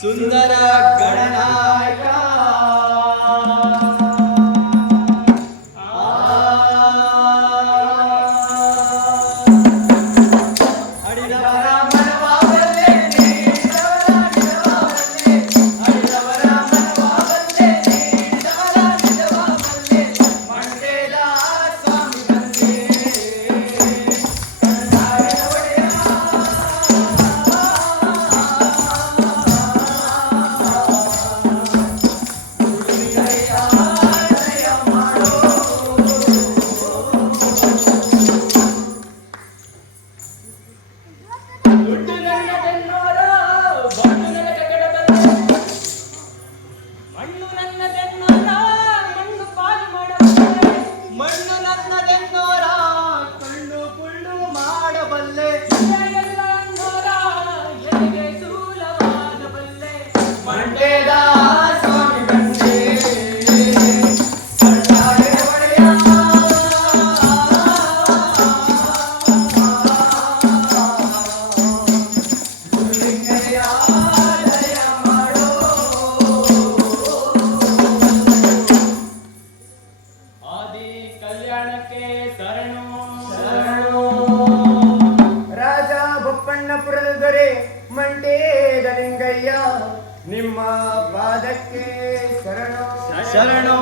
ಸುಂದರ ಗಣನಾಯಕ ನಿಮ್ಮ ಪಾದಕ್ಕೆ ಶರಣೋ ಶರಣೋ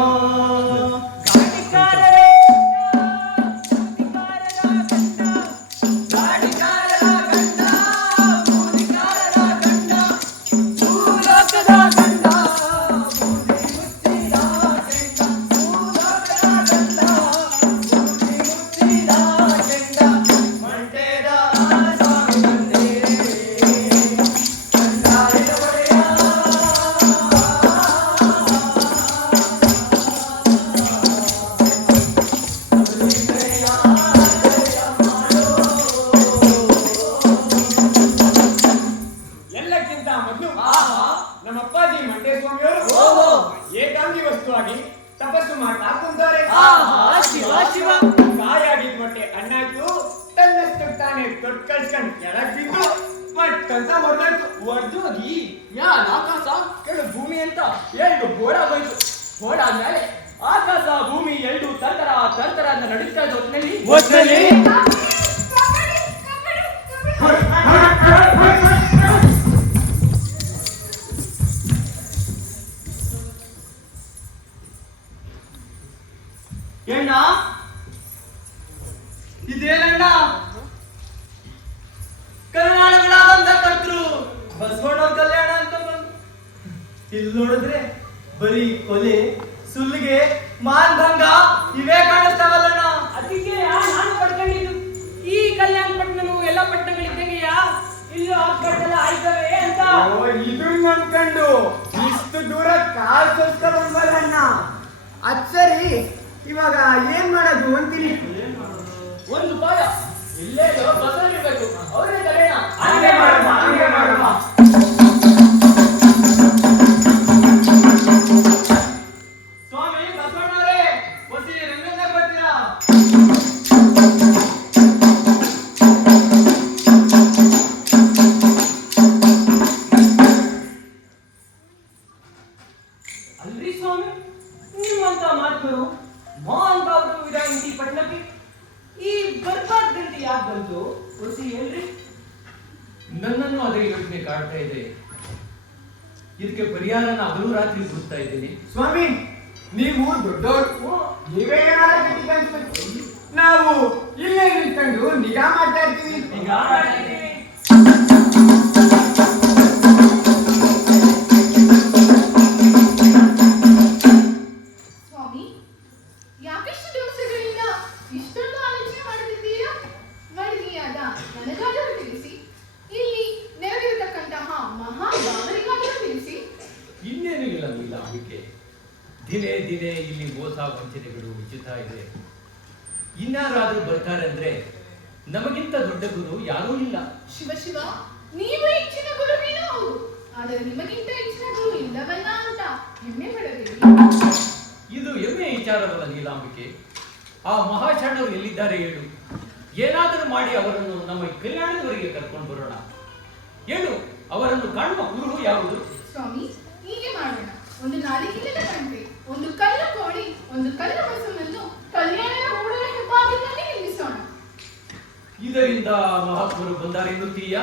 ನಮ್ಮಪ್ಪಾಜಿ ಮಂಟೆ ಸ್ವಾಮಿಯವರು ಏಕಾಂಗಿ ವಸ್ತುವಾಗಿ ತಪಸ್ಸು ಮಾಡ್ತಾ ಕುಂತಾರೆ. ಕಾಯಾಗಿದ್ ಮೊಟ್ಟೆ ಅಣ್ಣಾಯ್ತು ತನ್ನಷ್ಟು ತಾನೇ ತೊಟ್ಟು ಕಳ್ಸ್ಕೊಂಡು ಕೆಳಗ್ ಬಿದ್ದು ಮತ್ತಂತ ಹೊಡೆದೋಗಿ ಯಾನ್ ಆಕಾಶ ಕೆಳ ಭೂಮಿ ಅಂತ ಎರಡು ಗೋಡಾಗೋಯ್ತು. ಗೋಡಾದ್ಮೇಲೆ ಆಕಾಶ ಭೂಮಿ ಎರಡು ತರ್ತರ ಅಂತ ನಡೀತಾ ಇದ್ದ ಹೊತ್ತಿನಲ್ಲಿ ಏಣ್ಣ ಇದೇನಣ್ಣ ಕಲ್ಯಾಣಗಳ ಬಂದ ಕರ್ತೃ ಬಸವಣ್ಣ ಕಲ್ಯಾಣ ಅಂತ ಬಂದು ಇಲ್ಲಿ ನೋಡಿದ್ರೆ ಬರೀ ಕೊಲೆ ಸುಲ್ಲಿಗೆ ಮಾನಭಂಗ ಇವೇ ಕಾಣಿಸ್ತಾವಲ್ಲಣ್ಣ. ಅದಕ್ಕೆ ನಾನು ಪಡ್ಕೊಂಡಿದ್ದು ಈ ಕಲ್ಯಾಣ ಪಟ್ಟಣನು ಎಲ್ಲ ಪಟ್ಟಣಗಳಿದ್ದಂಗೆಯಾ ಇಲ್ಲಿ ಆಗ್ಬಾರ್ದಲ್ಲ ಆಯ್ತವೆ ಅಂತ ಇದು ನಂಬ್ಕೊಂಡು ಇಷ್ಟು ದೂರ ಕಾಲ್ ತೋರಿಸ್ತಾ ಬಂದ್ಬಲ್ಲಣ್ಣ. ಅದ್ ಸರಿ, ಇವಾಗ ಏನ್ ಮಾಡೋದು ಅಂತೀನಿ. ಒಂದು ಪಾಯ ಇಲ್ಲೇ ಬಸವನಿರ್ಬೇಕು, ಅವರೇ ಕರೆಯೋಣ. ಹಂಗೆ ಮಾಡೋಣ. ಸ್ವಾಮಿ ಬಸವಣ್ಣವರೇ, ಒಸಿ ರಂಗನ್ನ ಬರ್ತೀರಾ? ಅಲ್ರಿ ಸ್ವಾಮಿ, ನಿಮ್ಮಂತ ಮಾತುಗಳು ಮಹಾನ್ ಅವರು ವಿಧಾನಿಸಿ ಪಟ್ಟಣಕ್ಕೆ ಈ ಬರ್ಬಾದ್ ಗಂಟೆ ಯಾಕೆ ಬಂತು ಒಸಿ ಹೇಳ್ರಿ. ನನ್ನನ್ನು ಅದೇ ಯೋಚನೆ ಕಾಡ್ತಾ ಇದೆ. ಇದಕ್ಕೆ ಪರಿಹಾರನ ಹಗಲು ರಾತ್ರಿ ಹುಡುಕ್ತಾ ಇದ್ದೀನಿ. ಸ್ವಾಮಿ, ನೀವು ದೊಡ್ಡವರು, ನೀವೇ ಏನಾದ್ರು ನಾವು ಇಲ್ಲೇ ನಿಂತ್ಕೊಂಡು ನಿಗಾ ಮಾಡ್ತಾ ಇರ್ತೀವಿ. ಸ್ವಾಮಿ, ಯಾಕೆಷ್ಟು ದಿವಸಗಳಿಂದ ಇಷ್ಟೊಂದು ಆಲೋಚನೆ ಮಾಡುತ್ತಿದ್ದೀರಾ? ವರದಿಯಾದ ನನಗಾದರೂ ತಿಳಿಸಿ, ಇಲ್ಲಿ ನೆರವಿರತಕ್ಕಂತಹ ಮಹಾಭಾವರಿಗಾದರೂ ತಿಳಿಸಿ. ಇನ್ನೇನು ಇಲ್ಲ ಅಂಬಿಕೆ, ದಿನೇ ದಿನೇ ಇಲ್ಲಿ ಮೋಸ ವಂಚನೆಗಳು ಹೆಚ್ಚುತ್ತಾ ಇದೆ. ಇನ್ನಾರಾದ್ರೂ ಬರ್ತಾರೆ ಅಂದ್ರೆ ನಮಗಿಂತ ದೊಡ್ಡ ಗುರು ಯಾರೂ ಇಲ್ಲ. ಶಿವ ಶಿವ, ನೀವು ಹೆಚ್ಚಿನ ಗುರುವಿನೂ ಹೌದು, ಆದರೆ ನಿಮಗಿಂತ ಹೆಚ್ಚಿನ ಗುರು ಇಲ್ಲವಲ್ಲ ಅಂತ ಹೆಮ್ಮೆ ಪಡಬೇಡಿ. ಇದು ಹೆಮ್ಮೆ ವಿಚಾರವಲ್ಲ ನೀಲಾಂಬಿಕೆ. ಆ ಮಹಾಶರಣರು ಎಲ್ಲಿದ್ದಾರೆ ಹೇಳು. ಏನಾದರೂ ಮಾಡಿ ಅವರನ್ನು ನಮ್ಮ ಕಲ್ಯಾಣದವರೆಗೆ ಕರ್ಕೊಂಡು ಬರೋಣ. ಹೇಳು, ಅವರನ್ನು ಕಾಣುವ ಗುರು ಯಾವುದು? ಸ್ವಾಮಿ, ಹೀಗೆ ಮಾಡೋಣ. ಒಂದು ನಾಲಿಗಿಲ್ಲದ ಗಂಟೆ, ಒಂದು ಕಲ್ಲು ಕೋಳಿ, ಒಂದು ಕಲ್ಲು ಬಸವನನ್ನು ಕಲ್ಯಾಣದ ಮೂಡಲ ಹೆಬ್ಬಾಗಿಲಿನಲ್ಲಿ ನಿಲ್ಲಿಸೋಣ. ಇದರಿಂದ ಮಹಾತ್ಮರು ಬಂದಾರೆನ್ನುತ್ತೀಯಾ?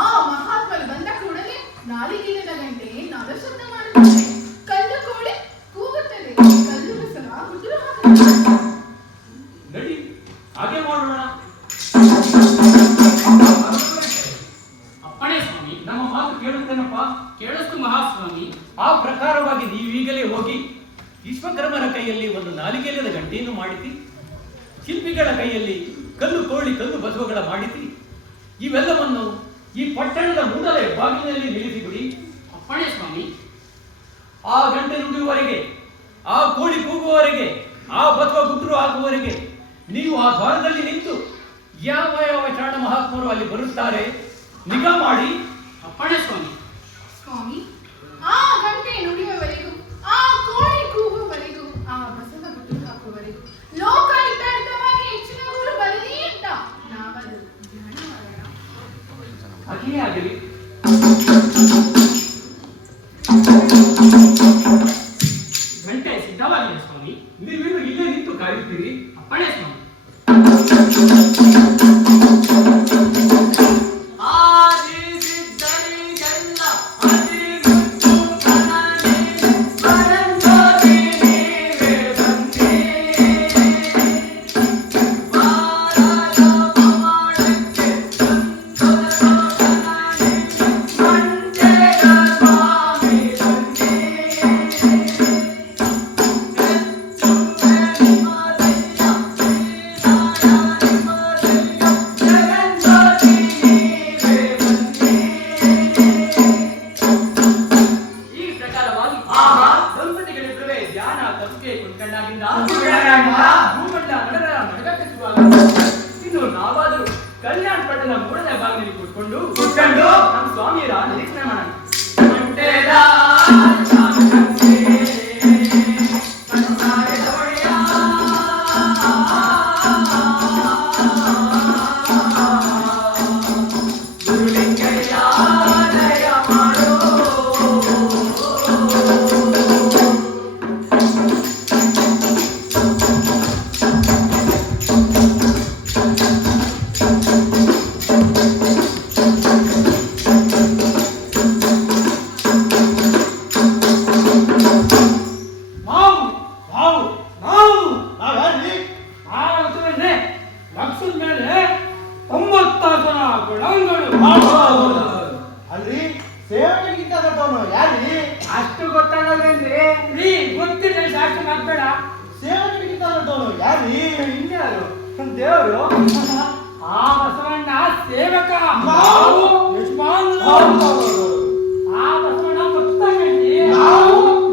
ಆ ಮಹಾತ್ಮರು ಬಂದ ಕೂಡಲೇ ನಾಲಿಗಿಲ್ಲದ ಗಂಟೆ ನಾದಶಬ್ದ ಮಾಡುತ್ತದೆ, ಕಲ್ಲು ಕೋಳಿ ಕೂಗುತ್ತದೆ, ಕಲ್ಲು ಬಸವ ಉದುರು ಹಾಕುತ್ತದೆ. ನಡಿ, ಹಾಗೆ ಮಾಡೋಣ. ಅಪ್ಪಣೆ ಸ್ವಾಮಿ. ನಮ್ಮ ಮಾತು ಕೇಳುತ್ತೇನಪ್ಪ? ಕೇಳಿಸ್ತು ಮಹಾಸ್ವಾಮಿ. ಆ ಪ್ರಕಾರವಾಗಿ ನೀವೀಗಲೇ ಹೋಗಿ ವಿಶ್ವಕರ್ಮನ ಕೈಯಲ್ಲಿ ಒಂದು ನಾಲಿಗೆಲ್ಲದ ಗಂಟೆಯನ್ನು ಮಾಡಿಸಿ, ಶಿಲ್ಪಿಗಳ ಕೈಯಲ್ಲಿ ಕಲ್ಲು ಕೋಳಿ ಕಲ್ಲು ಬಸವಗಳ ಮಾಡಿಸಿ, ಇವೆಲ್ಲವನ್ನು ಈ ಪಟ್ಟಣದ ಮೂಡಲೇ ಬಾಗಿಲಿನಲ್ಲಿ ನಿಲ್ಲಿಸಿಬಿಡಿ. ಅಪ್ಪಣೆ ಸ್ವಾಮಿ. ಆ ಗಂಟೆ ನುಡಿಯುವವರೆಗೆ, ಆ ಕೋಳಿ ಕೂಗುವವರೆಗೆ, ಆ ಬಸವ ಗುಡ್ರು ಆಗುವವರೆಗೆ ನೀವು ಆ ದ್ವಾರದಲ್ಲಿ ನಿಂತು ಯಾವ ಯಾವ ಚಾಣ ಮಹಾತ್ಮರು ಅಲ್ಲಿ ಬರುತ್ತಾರೆ ನಿಗಾ ಮಾಡಿ. ಅಪ್ಪಣೆ ಸ್ವಾಮಿ. ಸ್ವಾಮಿ, ಆ ಗಂಟೆ ನುಡಿಯುವವರೆಗೂ, ಆ ಕೋಳಿ ಕೂಗುವವರೆಗೂ, ಆ ಬಸವ ಗುಡ್ಡು ಹಾಕುವವರೆಗೂ ಲೋಕಾಯುಕ್ತವಾಗಿ ಹೆಚ್ಚಿನ ಊರು ಬರಲಿ ಅಂತ ನಾವದು ಧ್ಯಾನ ಮಾಡೋಣ. ಹಾಗೆಯೇ ಆಗಲಿ. ಗಂಟೆ ಸಿದ್ಧವಾಗಿದೆ ಸ್ವಾಮಿ. ನೀವೇನು ಇಲ್ಲೇ ನಿಂತು ಕಾಯುತ್ತೀರಿ? ಅಪ್ಪಣೆ ಸ್ವಾಮಿ. ಇನ್ನು ನಾವಾದರೂ ಕಲ್ಯಾಣ ಪಟ್ಟಣ ಮೂಡನೇ ಬಾಗಿಲಿಗೆ ಕೂತ್ಕೊಂಡು ನಮ್ಮ ಸ್ವಾಮಿಯರ ನಿರೀಕ್ಷಣೆ ಮಾಡೋಣ. ಅಲ್ರಿ ಸೇವಕರಿಗಿಂತ ದೊಡ್ಡವನು ಯಾರಿ? ಅಷ್ಟು ಗೊತ್ತಾಗಲ್ವೇನ್ರಿ? ಗೊತ್ತಿಲ್ಲ, ಸಾಕ್ಷಿ ಮಾತ್ಬೇಡ. ಸೇವಕರಿಗಿಂತ ದೊಡ್ಡವನು ಯಾರಿ? ಇನ್ಯಾರು? ದೇವರು. ಆ ಬಸವಣ್ಣ ಸೇವಕ, ನಾವು ಯಜಮಾನರು. ಆ ಬಸವಣ್ಣ ಗೊತ್ತಾಗಂడి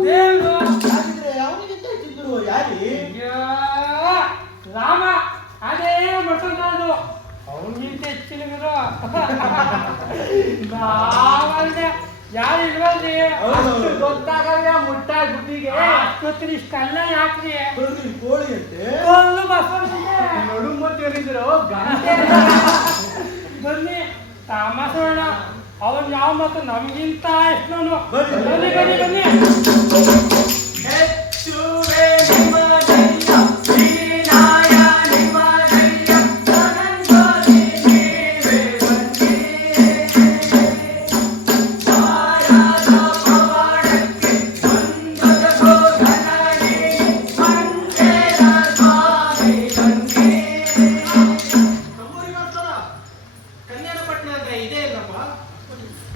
ದೇವರು. ಹಾಗಿದ್ರೆ ಅವನಿಗಿಂತ ಹೆಚ್ಚಿದ್ರು ಯಾರಿ? ರಾಮ, ಅದೇ ಬಸವಣ್ಣದು. ಅವನಿಗಿಂತ ಹೆಚ್ಚಿನವರು ನಾವಲ್ದೆ ಯಾರು ಇಲ್ವಲ್ರಿ? ಅಷ್ಟು ಗೊತ್ತಾಗಲ್ಲ ಮುಟ್ಟಾಗ ಬುದ್ಧಿಗೆ. ಅಷ್ಟೊತ್ತಿನ ಇಷ್ಟೆಲ್ಲ ಯಾಕ್ರಿ? ಕೋಳಿ ಅಂತೆ ಒಂದು ಬಸವಣ್ಣಿಗೆ ನಡುಮತ್ತಿದ್ರು ಗಂಟೆ. ಬನ್ನಿ ತಾಮಸೋಣ, ಅವನ್ ಯಾವ ಮತ್ತು ನಮ್ಗಿಂತ ಎಷ್ಟೋನು. ಬನ್ನಿ ಬನ್ನಿ ಬನ್ನಿ.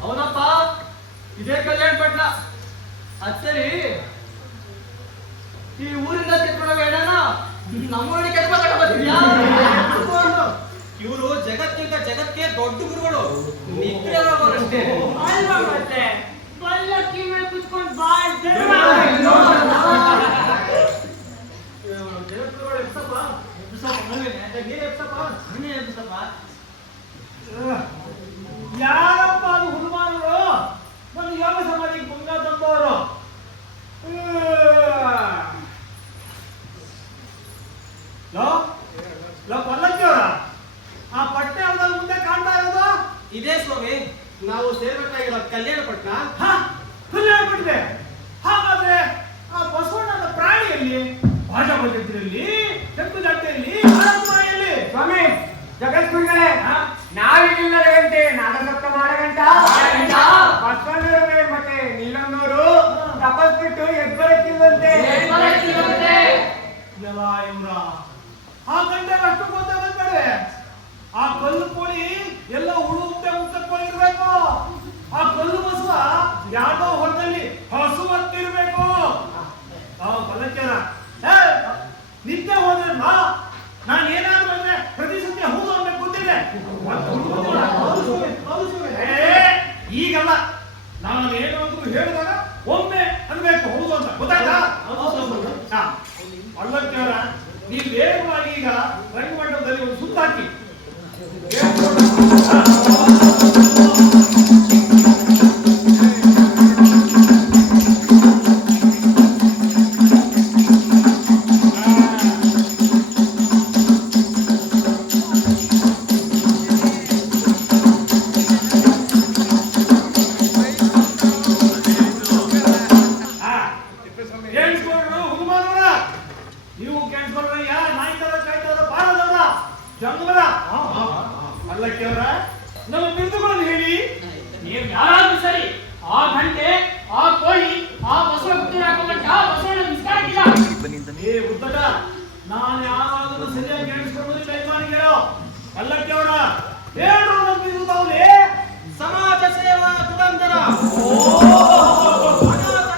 ಅವನಪ್ಪ, ಇದೇ ಕಲ್ಯಾಣ ಪಟ್ಟಣ. ಅದ್ ಸರಿ, ಈ ಊರಿಂದ ಕೆತ್ಕೊಳ್ಳೋ ಬೇಡನ ನಮ್ಮೂರಿಗೆ ಕೆತ್ಕೊಂಡ ಬರ್ತೀಯಾ? ಇವರು ಜಗತ್ತಿಂದ ಜಗತ್ತಿಗೆ ದೊಡ್ಡ ಗುರುಗಳು. ನಿದ್ರೆ ಹೋಗೋರಷ್ಟೇ. ಮತ್ತೆ ಪಲ್ಲಕ್ಕಿ ಮೇಲೆ ಕುತ್ಕೊಂಡು ಬಾಳ್ ಯಾರಪ್ಪ ಅದು ಹುಡುಮಾನರು? ಒಂದು ಯೋಗ ಸಮಾಧಿಗೆ ಬಂಗ ತಂದವರು. ಪಲ್ಲಕ್ಕಿ ಅವರ ಆ ಪಟ್ಟೆ ಅವರ ಮುಂದೆ ಕಾಣ್ತಾ ಇರೋದು ಇದೇ ಸ್ವಾಮಿ ನಾವು ಸೇರ್ಬೇಕಾಗಿರೋ ಕಲ್ಯಾಣ ಪಟ್ಟಣ. ಕಲ್ಯಾಣ ಪಟ್ಟಿದೆ. ಹಾಗಾದ್ರೆ ಆ ಬಸವಣ್ಣನ ಪ್ರಾಣಿಯಲ್ಲಿ ಭಾಜಪದಲ್ಲಿ ಕೆಂಪು ಗಂಟೆಯಲ್ಲಿ ಮಾಯಲ್ಲಿ ಸ್ವಾಮಿ ಜಗದ್ಗುರುಗಳೇ, ನಾವಿಲ್ಲದ ಗಂಟೆ ನಾಡಸಪ್ತ ಮಾಡಗಂಟ ಬಸವಣ್ಣರವೇ ಮತ್ತೆ ನೀಲನ್ನೂರು ತಪಸ್ಬಿಟ್ಟು ಎದ್ಬರಕ್ಕಿಲ್ವಂತೆ. ಆ ಗಂಟೆ ಅಷ್ಟು ಗೊತ್ತಾಗಬೇಡ. ಆ ಕಲ್ಲು ಕೋಳಿ ಎಲ್ಲ ಹುಳು ಮುಕ್ತಕ್ಕೊಂಡಿರ್ಬೇಕು. ಆ ಕಲ್ಲು ಬಸವ ಯಾವ್ದೋ ಹೊರದಲ್ಲಿ ಹಸುವತ್ತಿರ್ಬೇಕು. ಬಲಚಾರ ನಿತ್ಯ ಹೋದ್ರೆ ನಾನು ಏನಾದ್ರು ಅಂದ್ರೆ ಪ್ರತಿ ಸತ್ಯ ಹೌದು ಅಂತ ಗೊತ್ತಿದೆ. ಈಗಲ್ಲ, ನಾನೇನು ಅಂತ ಹೇಳಿದಾಗ ಒಮ್ಮೆ ಅನ್ಬೇಕು ಹೌದು ಅಂತ ಗೊತ್ತಾಯ್ತಾ? ಅಲ್ಲಕ್ಕಾರ ನೀವು ವೇಗವಾಗಿ ಈಗ ರಂಗಮಂಡಪದಲ್ಲಿ ಒಂದು ಸುತ್ತ ಹಾಕಿ. ನೀವು ಕೇಳಿಸ್ಕೊಂಡ್ರಯ್ಯ, ನಾಯ್ಕರ ಕಾಯ್ತಾರ ಬಾರದವರ ಜಂಗಮರ ಅಲ್ಲಕ್ಕಿಯವರ ನಮ್ಮ ಬಿರುದುಗಳನ್ನು ಹೇಳಿ. ನೀವು ಯಾರಾದ್ರೂ ಸರಿ, ಆ ಗಂಟೆ, ಆ ಕೋಳಿ, ಆ ಬಸವ ಹುಟ್ಟಿನ ಹಾಕೊಂಡ ಬಸವಣ್ಣ ಮಿಸ್ಕಾಗಿಲ್ಲ. ಏ ಉದ್ದಟ, ನಾನು ಯಾವಾಗಲೂ ಸರಿಯಾಗಿ ಕೇಳಿಸ್ಕೊಳ್ಳೋದು ಕೈಮಾನಿಗೆ ಹೇಳೋ. ಅಲ್ಲಕ್ಕಿಯವರ ಹೇಳ್ರು ನಮ್ಮ ಬಿರುದವನೇ ಸಮಾಜ ಸೇವಾ ದುರಂತರ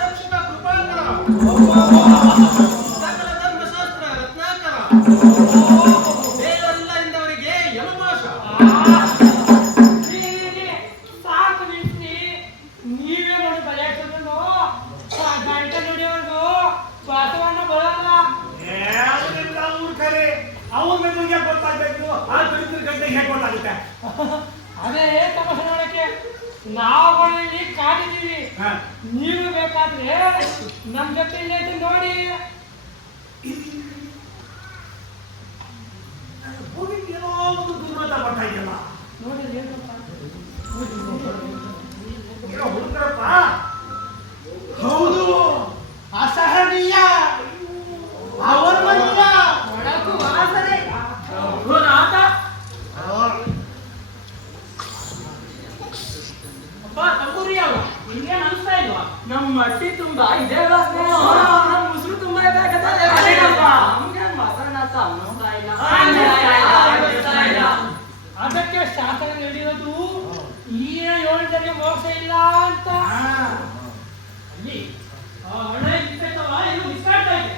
ರಕ್ಷಕ ಕೃಪಾಕರ ಸಕಲ ಧರ್ಮಶಾಸ್ತ್ರ ರತ್ನಾಕರ ದೇವರೆಲ್ಲ ಇಂದವರಿಗೆ ಯಮಪಾಶ. ಸಾಕು ನಿಲ್ಸಿ. ನೀವೇ ನೋಡಿ ಬಲಿಯಾಗ್ತದೋ ಗಂಟೆ ನುಡಿಯೋರ್ಗು ಬಸವಣ್ಣ ಬರಲ್ಲ. ಮೂರ್ಖರೇ, ಅವನ ಮೇಲೆ ಹೇಗೆ ಗೊತ್ತಾಗಬೇಕು? ಆ ಬಿರುದ್ರ ಗಂಟೆ ಹೇಗೆ ಗೊತ್ತಾಗುತ್ತೆ? ಅದೇ ತಮಾಷೆ ನೋಡಕ್ಕೆ ನಾವುಗಳಲ್ಲಿ ಕಾಡಿದೀವಿ. ನೀವು ಬೇಕಾದ್ರೆ ನಮ್ ಜೊತೆ ಇಲ್ಲೈತೆ ನೋಡಿ. ಏನೋ ಒಂದು ದುರ್ಮತ ಬರ್ತಾ ಇದೆಯಲ್ಲ. ನೋಡಿ ಹುಡುಗರಪ್ಪ, ಹೌದು ಅಸಹನೀಯ, ಅವರ್ಮನೀಯ. ಒಳಗೂ ವಾಸನೆ. ಆತ ಅಪ್ಪ ತಂಬೂರಿ ಅವ ಇನ್ನೇನು ಅನಿಸ್ತಾ ಇಲ್ವಾ? ನಮ್ಮ ಮಟ್ಟಿ ತುಂಬಾ ಇದೆ ವಾಸನೆ, ನಮ್ಮ ಮುಸುರು ತುಂಬಾ ಇದೆ. ನಮ್ಗೆ ಮಸರನಾಥ ಅನ್ನಿಸ್ತಾ ಇಲ್ಲ. ಅದಕ್ಕೆ ಶಾಸನ ನಡೆಯೋದು ಈ 7 ಜನರಿಗೆ ಮೋಕ್ಷ ಇಲ್ಲ ಅಂತ. ಅಲ್ಲಿ ಒಳ್ಳೆ ಇರ್ತೈತವ, ಇದು ಮಿಸ್ಕಾಡ್ತಾ ಇದೆ.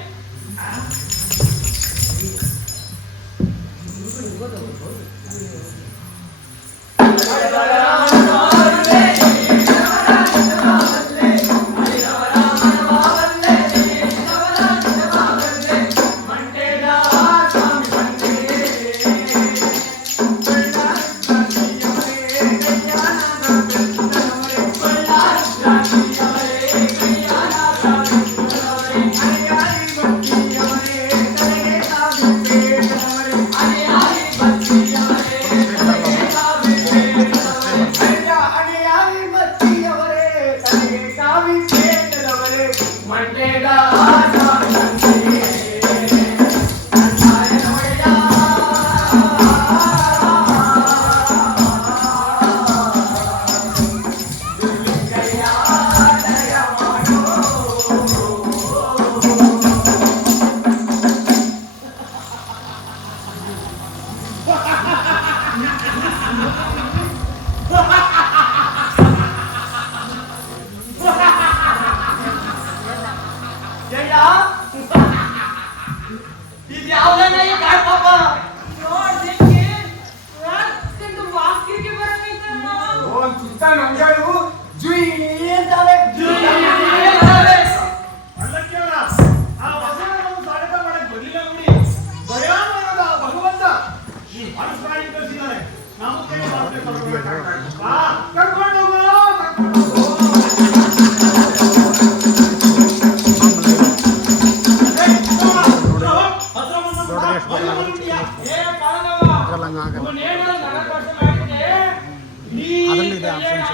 ಅದರಲ್ಲಿದೆ ಆಪ್ಷನ್ಸ್.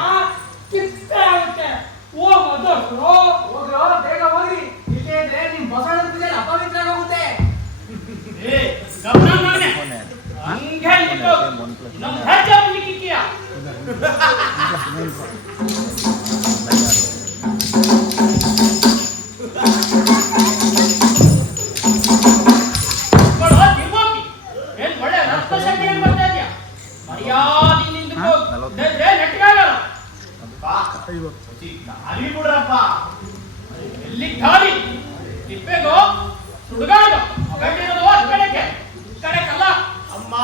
ಕಿತ್ತೆ ಆಗುತ್ತೆ. ಹೋಗ್ರೋ ಬೇಗ ಹೋಗ್ರಿ. ಇಲ್ಲೇ ಇದ್ರೆ ನಿಮ್ ಬಸವಣ್ಣನ ಪೂಜೆ ಅಪವಿತ್ರ ಆಗೋಗುತ್ತೆ. ಏ ಗಮನ ಮಗನೇ ಹಂಗೆ ಇಟ್ಕೋ. ನಮ್ಮ ಹೆಜ್ಜೆ ಮುಗಿಕಿಯ ಏನ್ ಒಳ್ಳೆ ರಕ್ತ ಸಂಖ್ಯೆ ಬರ್ತಾ ಇದೆಯಾ? ಮರ್ಯಾದೆ ನಿಂತ್ಕೋ. ನೆಟ್ಟಾಗಲ್ಲ ದಾರಿ ಬಿಡ್ರಪ್ಪ. ಎಲ್ಲಿ ದಾರಿ? ತಿಪ್ಪೆಗೋ ಸುಡುಗಾಡು ಕಟ್ಟಿರೋದು ಕಡೆಗೆ ಕಡೆಕಲ್ಲ. ಅಮ್ಮ,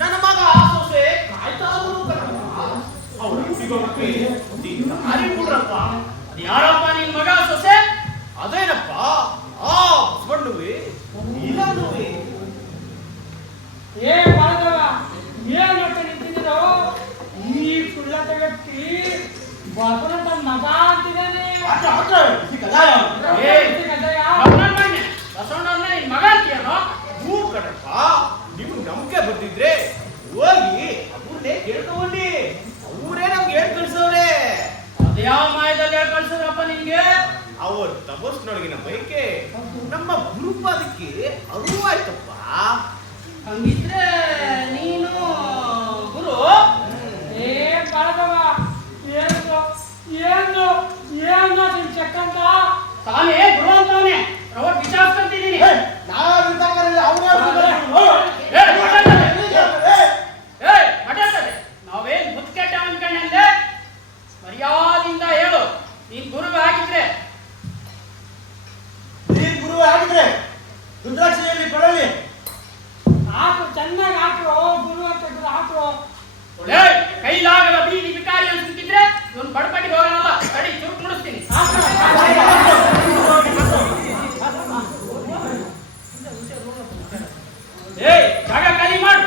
ನನ್ನ ಮಗ ಸೊಸೆ ಕಾಯ್ತಾ ದಾರಿ ಬಿಡ್ರಪ್ಪ. ಅದು ಯಾರಪ್ಪ ನಿನ್ ಮಗ ಸೊಸೆ? ಅದೇನಪ್ಪ ಆ ಬಸವಣ್ಣುವೆ ಇಲ್ಲನುವೆ. ಏ ಬಾಳದವ ಏನ್ ನೋಡ್ತಾ ನಿಂತಿದ್ದೀರೋ? ಈ ಸುಳ್ಳ ವ್ಯಕ್ತಿ ಬಸವಣ್ಣ ತನ್ನ ಮಗ ಅಂತಿದ್ದಾನೆ. ಬಸವಣ್ಣನ ನಿನ್ ಮಗ ಅಂತೀಯನೋ? ಹೂ ಕಣಪ್ಪ, ನೀವು ನಂಬಿಕೆ ಬಂದಿದ್ರೆ ಹೋಗಿ ಅವ್ರನ್ನೇ ಕೇಳ್ಕೊಂಡಿ. ಅವರೇ ನಮ್ಗೆ ಹೇಳ್ ಕಳ್ಸವ್ರೆ. ಅದ್ಯಾವ ಮಾಯದಲ್ಲಿ ಹೇಳ್ ಕಳ್ಸೋರಪ್ಪ ನಿನ್ಗೆ? ಅವ್ರ ತಪಸ್ನೊಳಗಿನ ಬೈಕೆ ನಮ್ಮ ಗುರುಪಾದಕ್ಕೆ ಅರಿವಾಯ್ತಪ್ಪ. ಹಂಗಿದ್ರೆ ನೀನು ಗುರು? ಏ ಬಾಳದವ ಏನು ನಿನ್ ಚಕ್ಕಂತ ತಾನೇ ಗುರು ಅಂತವನೇ ಪ್ರವರ್ ವಿಚಾರಿಸ್ಕೊಂತಿದ್ದೀನಿ. ನಾವೇನ್ ಮುತ್ಕೆಟ್ಟ ಅನ್ಕೊಂಡೆ? ಮರ್ಯಾದಿಂದ ಹೇಳು. ನೀನ್ ಗುರುವೆ ಆಗಿದ್ರೆ ರುದ್ರಾಕ್ಷಿಯಲ್ಲಿ ಕೊಡಲಿ. ಹಾಕು, ಚೆನ್ನಾಗಿ ಹಾಕ್ರು. ಗುರು ಅಂತ ಹಾಕ್ರು. ಕೈಲಾಗದ ಬೀದಿ ಬಿಕಾರಿ ಅನ್ಸುತ್ತಿದ್ರೆ ಇವನ್ ಬಡಪಟ್ಟಿಗೆ ಹೋಗೋಣಲ್ಲ. ಕಡಿ ಚುರುಕು ಮುಡಿಸ್ತೀನಿ. ಏಯ್ ಜಾಗ ಖಾಲಿ ಮಾಡು.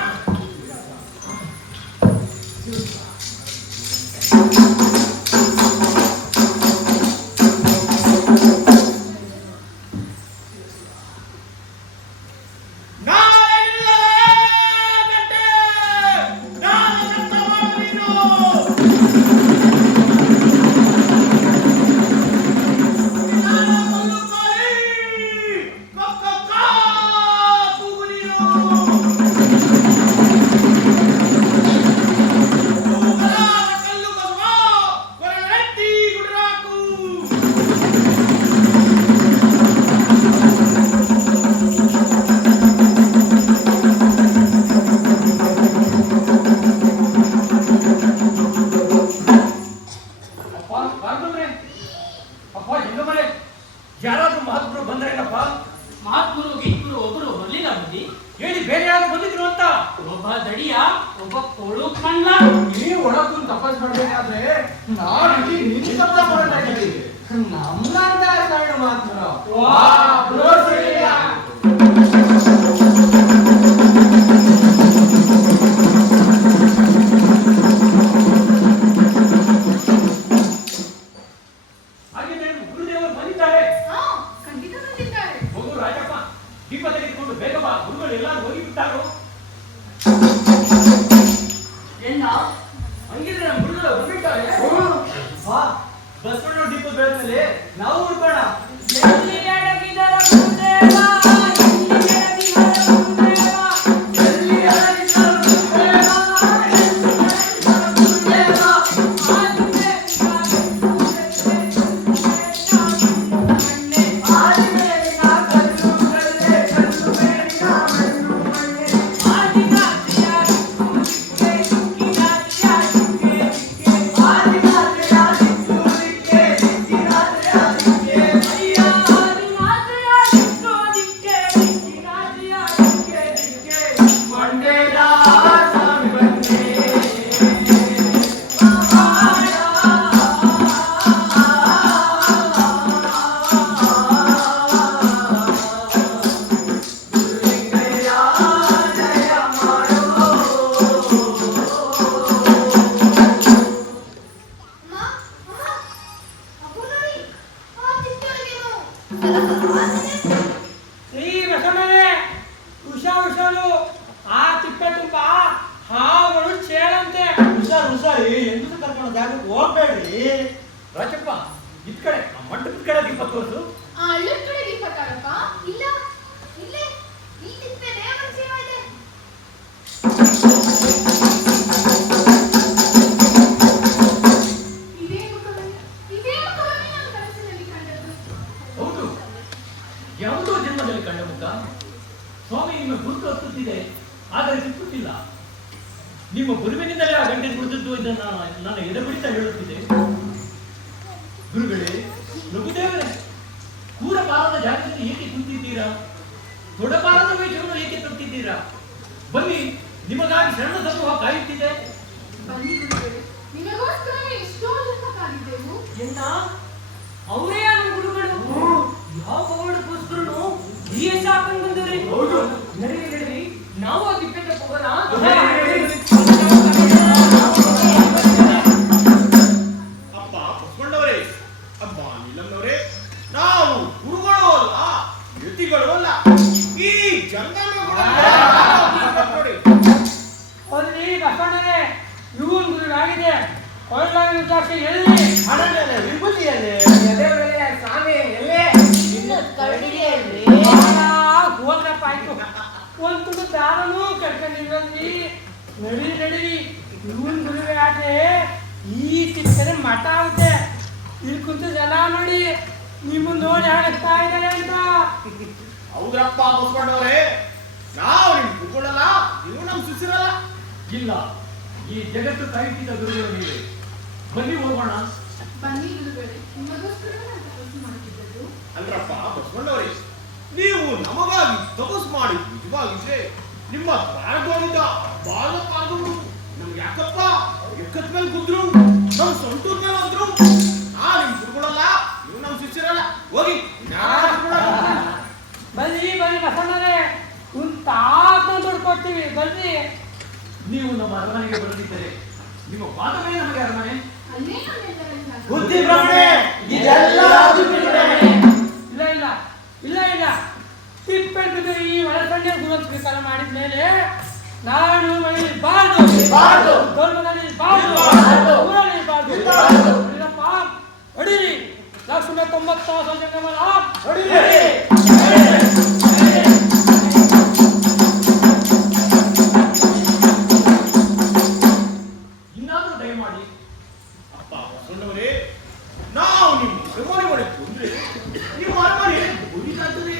ಯಾರಾದ್ರೂ ಮಹಾತ್ಮರು ಬಂದ್ರೇನಪ್ಪ? ಮಹಾತ್ಮರು ಗೀತ್ಮರು ಒಬ್ಬರು ಬರ್ಲಿಲ್ಲ ಬುದ್ಧಿ. ಹೇಳಿ ಬೇರೆ ಯಾರು ಬಂದಿದ್ರು ಅಂತ. ಒಬ್ಬ ದಡಿಯ, ಒಬ್ಬ ಕೊಳು ಕಣ್ಣ. ನೀವು ಒಳಗೂ ತಪಸ್ ಮಾಡ್ಬೇಕಾದ್ರೆ ನಾವು ನಿನ್ನ ತಪಸ್ ಮಾಡಬೇಕಾಗಿ ನಮ್ಮಂತ ಸಣ್ಣ ಮಾತ್ರ. ಹಾಗಿದ್ರೆ ಗುರುದೇವರು ಬಂದಿದ್ದಾರೆ. ಹಾ, ಖಂಡಿತ ಬಂದಿದ್ದಾರೆ. ಹೋಗು ರಾಜಪ್ಪ, ದೀಪ ತೆಗೆದುಕೊಂಡು ಬೇಗ ಬಾ. ಗುರುಗಳು ಎಲ್ಲರೂ ಹೋಗಿಬಿಟ್ಟಾರು. ಎಣ್ಣ ಹಂಗಿದ್ರೆ ನಮ್ಮ ಗುರುಗಳು ಬಂದಿದ್ದಾರೆ. ಬಸವಣ್ಣ ದೀಪ ಬೆಳಕಲ್ಲಿ ನಾವು ಹುಡ್ಕೋಣ. ಎಲ್ಲಿ ಅಡಗಿದರ ಗುರುದೇವ, ಎಲ್ಲಿ ಅಡಗಿದರ ಗುರುದೇವ, ಎಲ್ಲಿ ಅಡಗಿದರ ಗುರುದೇವ, ರಾಜಪ್ಪ ಇದ್ ಕಡೆ ಮಂಟಪದ ಕಡೆ ದೀಪ ತೋರಿಸು. ಅಲ್ಲೊಂದ್ ಕಡೆ ದೀಪ ತಾರಪ್ಪ. ಇಲ್ಲ ಇಲ್ಲೇ ಈ ತಿಪ್ಪೆನೆ ಒಂದ್ ಜೀವ ಇದೆ. ಇದೇ ಮುಖವನ್ನೇ ನಾನು ಕನಸಿನಲ್ಲಿ ಕಂಡದ್ದು. ಹೌದು, ಯಾವುದೋ ಜನ್ಮದಲ್ಲಿ ಕಂಡ ಮುಖ. ಸ್ವಾಮಿ ನಿಮ್ಮ ಗುರುತು ಹತ್ತುತ್ತಿದೆ, ಆದರೆ ಸಿಕ್ಕುತ್ತಿಲ್ಲ. ನಿಮ್ಮ ಗುರುವಿನಿಂದಲೇ ಆ ಗಂಟೆ ಕುಡಿದದ್ದು ಇದನ್ನು ನಾನು ಎದೆಬಿಡಿತ ಹೇಳುತ್ತಿದ್ದೆ. ಗುರುಗಳೇ, ಪ್ರಭುದೇವರೇ, ಕೂರಬಾರದ ಜಾಗದಲ್ಲಿ ಏಕೆ ಕುಂತಿದ್ದೀರಾ? ತೊಡಬಾರದ ವೇಷವನ್ನು ಏಕೆ ತೊಟ್ಟಿದ್ದೀರಾ? ಬನ್ನಿ, ನಿಮಗಾಗಿ ಶರಣ ಸಮೂಹ ಕಾಯುತ್ತಿದೆ. ಬನ್ನಿ ಗುರುಗಳೇ, ನಿಮಗೋಸ್ಕರ ಎಷ್ಟೋ ಜನ್ಮ ಕಾದಿದ್ದೆವು. ಎಂತ ಅವರೇ ನಮ್ಮ ಗುರುಗಳು? ಯಾವ ಪವಾಡಕ್ಕೋಸ್ಕರನು ಈ ಹೆಸರು ಹಾಕೊಂಡು ಬಂದವ್ರಿ? ನಡೀರಿ ನಡೀರಿ, ನಾವು ಆ ತಿಪ್ಪೆ ತಪ್ಪೋಗೋಣ. ಅಪ್ಪ ಬಸವಣ್ಣವರೇ, ಅಮ್ಮ ನೀಲಮ್ಮನವರೇ, ನಾವು ಗುರುಗಳು ಅಲ್ಲ, ಯತಿಗಳು ಅಲ್ಲ, ಈ ಜಂಗಮಗಳು ನೋಡಿ. ಅಲ್ಲಿ ಬಸವಣ್ಣನೇ ಇವನ್ ಗುರುವಾಗಿದೆ ಕೊಳ್ಳಾಗಿ ವಿಚಾರಿಸಿ ಎಲ್ಲಿ ಹಣದಲ್ಲಿ ವಿಭೂತಿಯಲ್ಲಿ ಎದೆಗಳಲ್ಲಿ ಸ್ವಾಮಿ ಎಲ್ಲೇ ಹೋದ್ರಪ್ಪ ಆಯ್ತು ಒಂದು ತುಂಬ ದಾರನೂ ಕರ್ಕೊಂಡಿದ್ರಲ್ಲಿ ನಡಿ ನಡಿ ಇವನ್ ಗುರುವೆ ಆದ್ರೆ ಈ ತಿಕ್ಕನೆ ಮಠ ಆಗುತ್ತೆ. ಇಲ್ಲಿ ಕುಂತು ಜನ ನೋಡಿ ನಿಮ್ಮನ್ನ ನೋಡಿ ಹಾಕ್ತಾ ಇದ್ದಾರೆ ಅಂತ. ಹೌದ್ರಪ್ಪ ಬಸವಣ್ಣವರೇ, ನಾವು ನಿಮ್ ಗುರುಗಳಲ್ಲ, ನೀವು ನಮ್ ಶಿಷ್ಯರಲ್ಲ. ಇಲ್ಲ, ಈ ಜಗತ್ತು ಕಾಯುತ್ತಿದ್ದ ಗುರುಗಳು ನೀವೇ. ಬನ್ನಿ ಹೋಗೋಣ. ಬನ್ನಿ ಗುರುಗಳೇ, ನಿಮಗೋಸ್ಕರ ನಾನು ತಪಸ್ಸು ಮಾಡುತ್ತಿದ್ದದ್ದು. ಅಲ್ರಪ್ಪ ಬಸವಣ್ಣವರೇ, ನೀವು ನಮಗಾಗಿ ತಪಸ್ಸು ಮಾಡಿ ನಿಜವಾಗಿದ್ರೆ ನಿಮ್ಮ ಬಾಳಗೋಳಿಂದ ಬಾಳ ಪಾಲ್ಗೊಂಡು ನಮ್ಗೆ ಯಾಕಪ್ಪ ಎಕ್ಕದ ಮೇಲೆ ಕುದ್ರು, ನಮ್ ಸ್ವಂತದ ಮೇಲೆ ಹೋದ್ರು. ನಿಮ್ ಗುರುಗಳಲ್ಲ, ನೀವು ನಮ್ ಶಿಷ್ಯರಲ್ಲ. ಹೋಗಿ ಬನ್ನಿ ಬನ್ನಿ ಬಸವಣ್ಣರೇ ಕುಂತಾತ ದುಡ್ಡು ಕೊಡ್ತೀವಿ ಬನ್ನಿ. ನೀವು ನಮ್ಮ ಅರಮನೆಗೆ ಬರದಿದ್ದರೆ ನಿಮ್ಮ ಪಾದವೇ ನಮಗೆ ಅರಮನೆ. ಅಲ್ಲೇ ನಮ್ಮೆಲ್ಲರಲ್ಲಿ ಹಾಗೆ. ಬುದ್ಧಿ ಭ್ರಮಣೆ, ಇದೆಲ್ಲ ಬುದ್ಧಿ ಭ್ರಮಣೆ. ಇಲ್ಲ ಇಲ್ಲ ಇಲ್ಲ ಇಲ್ಲ ತಿಪ್ಪೆಟ್ಟು ಈ ಒಳಸಂಡೆ ಗುರು ಸ್ವೀಕಾರ ಮಾಡಿದ್ಮೇಲೆ ನಾನು ಮನೆಯಲ್ಲಿರಬಾರ್ದು, ಧರ್ಮದಲ್ಲಿರಬಾರ್ದು, ಊರಲ್ಲಿರಬಾರ್ದು. ಇಲ್ಲಪ್ಪ ಹೊಡಿರಿ, ಲಕ್ಷ್ಮಣ 90,000 ಜಂಗಮಲ ಹೊಡಿರಿ. ಇನ್ನಾದ್ರೂ ದಯಮಾಡಿ. ಅಪ್ಪ ಬಸವಣ್ಣವರೇ, ನಾವು ನಿಮ್ಮ ಅರಮನೆ ಒಳಗೆ ಬಂದ್ರೆ ನಿಮ್ಮ ಅರಮನೆ ಉಳಿದಾಗ್ತದೆ,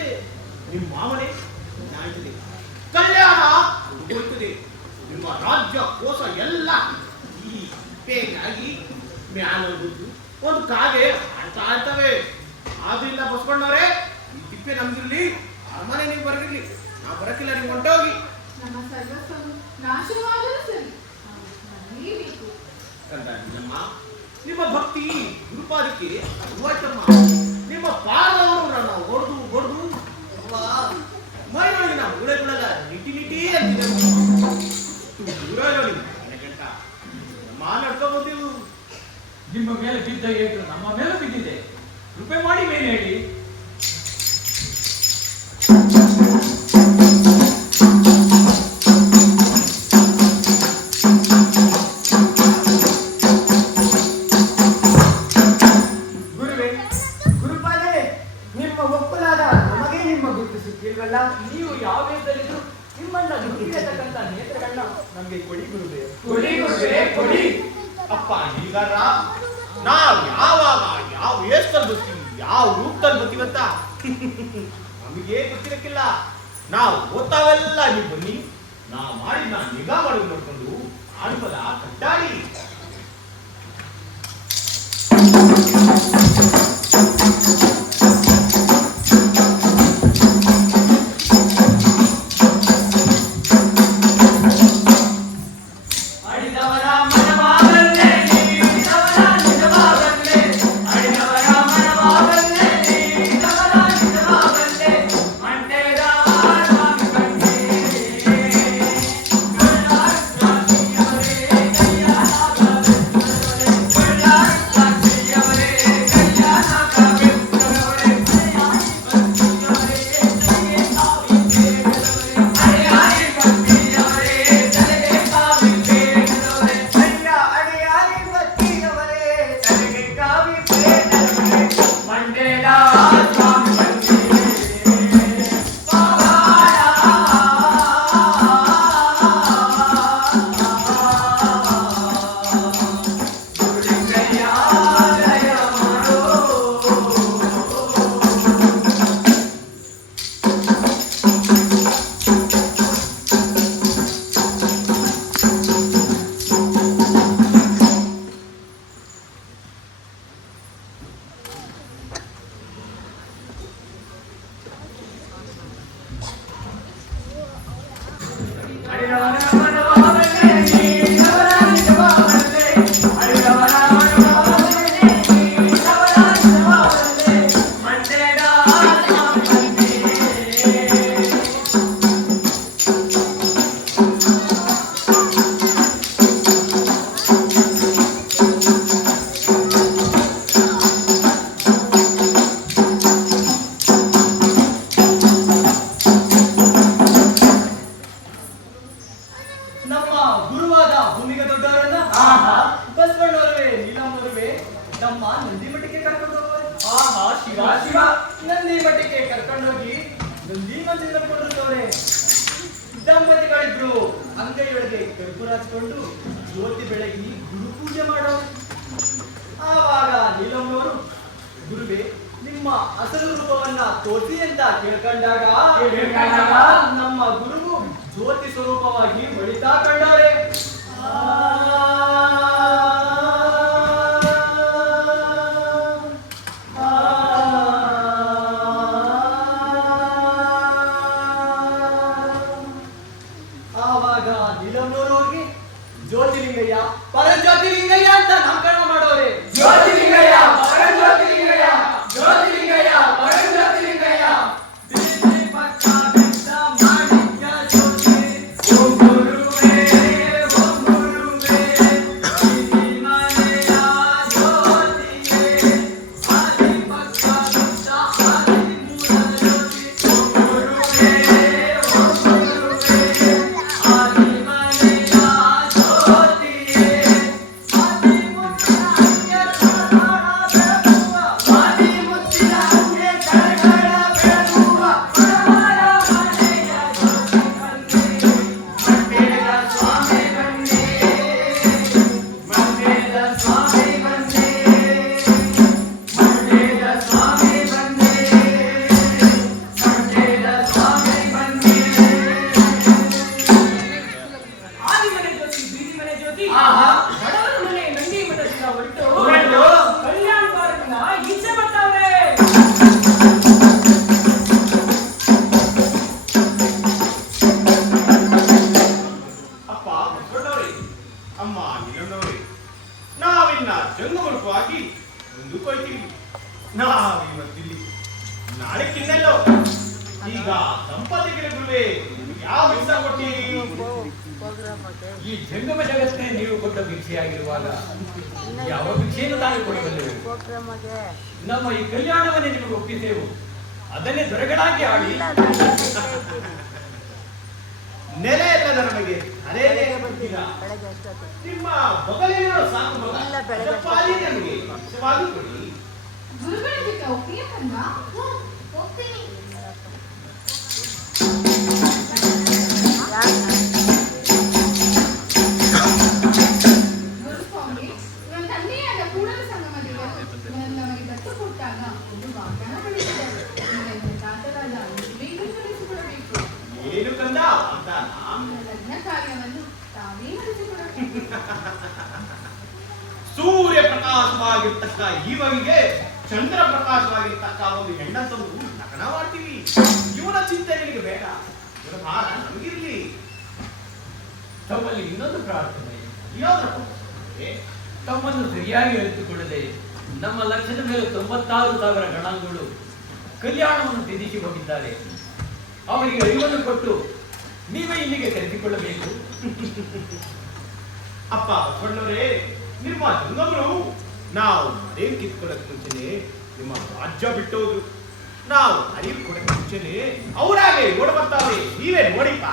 ನಿಮ್ಮ ಮಾಮನೆ ಆಯ್ತದೆ, ಕಲ್ಯಾಣ ಹೋಗ್ತದೆ, ನಿಮ್ಮ ರಾಜ್ಯ ಕೋಶ ಎಲ್ಲ ಈ ಪೇಗಾಗಿ ಮ್ಯಾಲೋಗುದು ಒಂದು ಕಾಗೆ ಆಡ್ತಾ ಇರ್ತವೆ. ಆದ್ರಿಂದ ಬಸವಣ್ಣವರೇ, ಈ ತಿಪ್ಪೆ ನಮ್ದಿರ್ಲಿ, ಅರಮನೆ ನೀವು ಬರಗಿರ್ಲಿ, ನಾವು ಬರಕ್ಕಿಲ್ಲ, ನೀವು ಹೊಂಟೋಗಿ. ನಮ್ಮ ಸರ್ವಸ್ವವು ನಾಶವಾದರೂ ಸರಿ, ನಮಗೆ ಬೇಕು. ಕಂದಮ್ಮ, ನಿಮ್ಮ ಭಕ್ತಿ ಗುರುಪಾದಕ್ಕೆ ಅರಿವಾಯ್ತಮ್ಮ. ನಿಮ್ಮ ಪಾದವರು ನನ್ನ ಹೊಡೆದು ಮೈಯೊಳಗಿನ ಗುಳೆಗಳೆಲ್ಲ ನಿಟಿ ಅಂತಿದೆ. ದೂರ ನೋಡಿ ಗಂಟ ನಮ್ಮ ನಡ್ಕೊಂಡ್ಬಂದೆವು. ನಿಮ್ಮ ಮೇಲೆ ಬಿದ್ದ ಏಟು ನಮ್ಮ ಮೇಲೆ ಬಿದ್ದಿದೆ. ಕೃಪೆ ಮಾಡಿ ಮೇಲೆ ಹೇಳಿ. ಗುರುವೇ, ಗುರುಪಾದರೇ, ನಿಮ್ಮ ಒಪ್ಪಲಾದ ನಮಗೆ ನಿಮ್ಮ ಗುರುತು ಸಿಕ್ಕಿಲ್ವಲ್ಲ. ನೀವು ಯಾವ ವೇದದಲ್ಲಿದ್ರು ನಿಮ್ಮನ್ನ ದುಃಖಿರತಕ್ಕಂಥ ನೇತ್ರಗಳನ್ನ ನಮ್ಗೆ ಕೊಡಿ ಗುರುವೇ. ಕೊಡಿ ಗುರುವೇ, ಕೊಡಿ. ಅಪ್ಪ ಹೀಗಾರ ನಾವ್ ಯಾವಾಗ ಯಾವ ವೇಷದಲ್ಲಿ ಬರ್ತೀವಿ, ಯಾವ ರೂಪದಲ್ಲಿ ಬರ್ತೀವಂತ ನಮಗೆ ಗೊತ್ತಿರಕ್ಕಿಲ್ಲ. ನಾವು ಓದ್ತಾವೆಲ್ಲ ನೀವು ಬನ್ನಿ, ನಾವು ಮಾಡಿದ ನಿಗಾ ಮಾಡಿ ನೋಡ್ಕೊಂಡು ಆಡುಪದ ಕಟ್ಟಾಡಿ. ಅಡಿದವರ ಮನವಾಗಲ್ಲೇ ನೀಡಿದವರ ನಿಜವಾಗಲ್ಲೇ, ಅಡಿದವರ ಮನವಾಗಲ್ಲೇ ನೀಡಿದವರ ನಿಜವಾಗಲ್ಲೇ, ಮಂಟೇದ ಸ್ವಾಮಿ ಕಂಡೇ, ಸ್ವಾಮಿಯವರೇ ಕೈಯಾಗ ನಮ್ಮ ಗುರುವಾದ ಭೂಮಿಗೆ ದೊಡ್ಡವರನ್ನ ಬಸವಣ್ಣವರೇ ನೀಲಮ್ಮನವರೇ ನಮ್ಮ ನಂದಿ ಮಠಕ್ಕೆ ಕರ್ಕೊಂಡು ಹೋಗುವರು. ಆಹಾ ಶಿವ ಶಿವ, ನಂದಿ ಮಠಕ್ಕೆ ಕರ್ಕೊಂಡೋಗಿ ನಂದಿ ಮಂದಿರ ಕರ್ಕೊಂಡವ್ರೆ. ದಂಪತಿಗಳಿಬ್ರು ಅಂಗೈಯೊಳಗೆ ಕರ್ಪೂರ ಹಚ್ಕೊಂಡು ಜ್ಯೋತಿ ಬೆಳಗಿ ಗುರು ಪೂಜೆ ಮಾಡೋರು. ಆವಾಗ ನೀಲಮ್ಮನವರು, ಗುರುವೇ ನಿಮ್ಮ ಅಸಲು ರೂಪವನ್ನ ತೋರಿಸಿ ಅಂತ ಕೇಳ್ಕೊಂಡಾಗ ನಮ್ಮ ಗುರುವು ಜ್ಯೋತಿ ಸ್ವರೂಪವಾಗಿ ಹೊಳಿತಾ ಕಂಡವ್ರೆ. ಆವಾಗ ನೀಲಮ್ಮನವರು ಹೋಗಿ ಜ್ಯೋತಿಲಿಂಗಯ್ಯ ಪರಜ್ಯೋತಿಲಿಂಗಯ್ಯ ಅಂತ ನಾಮಕರಣ ಮಾಡೋರೆ. ಜ್ಯೋತಿಲಿಂಗಯ್ಯ ಪರಜ್ಯೋತಿಲಿಂಗಯ್ಯ, ಜ್ಯೋತಿಲಿಂಗಯ್ಯ ಪರಜ್ಯೋತಿಲಿಂಗಯ್ಯ. ನಾವಿವತ್ತಿಲ್ಲಿ ನಾಳೆ ಕಿನ್ನೆಲ್ಲೋ. ಈಗ ದಂಪತಿಗಳ ಗುರುವೇ ಯಾವ ಭಿಕ್ಷೆ ಕೊಟ್ಟಿರಿ? ಈ ಜಂಗಮ ಜಗತ್ತೇ ನೀವು ಕೊಟ್ಟ ಭಿಕ್ಷೆಯಾಗಿರುವಾಗ ಯಾವ ಭಿಕ್ಷೆಯನ್ನು ತಾನು ಕೊಡಬಲ್ಲೆವು? ನಮ್ಮ ಈ ಕಲ್ಯಾಣವನ್ನೇ ನಿಮಗೆ ಒಪ್ಪಿಸೇವು, ಅದನ್ನೇ ದೊರೆಗಳಾಗಿ ಆಡಿ. ನೆಲೆ ಇಲ್ಲದ ನಮಗೆ ಅರೇನೇ ಬಂದಿಲ್ಲ. ನಿಮ್ಮ ಬಗಲಿನ ಸಾಕು ಮಗ ಪಾಲಿ ನಮಗೆ ಕ್ಷವಾಗಿ ಕೊಡಿ. ಗುರುಗಳ ಜೊತೆ ಒಪ್ಪಿಗೆ ಕಂದ ಹೋಗ್ತೀನಿ. ಗುರುಸ್ವಾಮಿ, ನನ್ನ ತಂದೆಯಾದ ಕೂಡಲ ಸಂಗಮದಿಂದ ನಮಗೆ ದತ್ತು ಕೊಟ್ಟಾಗ ಒಂದು ವಾಗ್ದಾನ ಪಡೆದಿದ್ದಾರೆ. ತಾತರಾದ ಬೇಗ ನಡೆಸಿಕೊಡಬೇಕು. ಏನು ಕಂದ ಅಂತ ಲಗ್ನ ಕಾರ್ಯವನ್ನು ತಾವೇ ನಡೆಸಿಕೊಡಬೇಕು. ಸೂರ್ಯ ಪ್ರಕಾಶವಾಗಿರ್ತಕ್ಕ ಈವನಿಗೆ ಚಂದ್ರ ಪ್ರಕಾಶವಾಗಿರ್ತಕ್ಕ ಒಂದು ಹೆಣ್ಣಂತಂದು ಲಗ್ನ ಮಾಡ್ತೀವಿ. ಇವನ ಚಿಂತೆ ನಿನಗೆ ಬೇಡ, ಇವನ ಭಾರ ನಮಗಿರ್ಲಿ. ತಮ್ಮಲ್ಲಿ ಇನ್ನೊಂದು ಪ್ರಾರ್ಥನೆ. ಯಾವ್ದು? ತಮ್ಮನ್ನು ಸರಿಯಾಗಿ ಅರಿತುಕೊಳ್ಳದೆ ನಮ್ಮ ಲಕ್ಷದ ಮೇಲೆ 96,000 ಗಣಾಂಗಗಳು ಕಲ್ಯಾಣವನ್ನು ತ್ಯಜಿಸಿ ಹೋಗಿದ್ದಾರೆ. ಅವರಿಗೆ ಅರಿವನ್ನು ಕೊಟ್ಟು ನೀವೇ ಇಲ್ಲಿಗೆ ಕರೆಸಿಕೊಳ್ಳಬೇಕು. ಅಪ್ಪ ಬಸವಣ್ಣವರೇ, ನಿಮ್ಮ ಜಂಗಮರು ನಾವು ಅರಿವು ಕಿತ್ಕೊಳ್ಳೋಕೆ ಮುಂಚೆನೆ ನಿಮ್ಮ ರಾಜ್ಯ ಬಿಟ್ಟೋದು. ನಾವು ಅರಿವು ಕೊಡೋಕೆ ಮುಂಚೆನೆ ಅವರಾಗೆ ಓಡ ಬರ್ತಾವೆ. ನೀವೇ ನೋಡಿಪ್ಪ.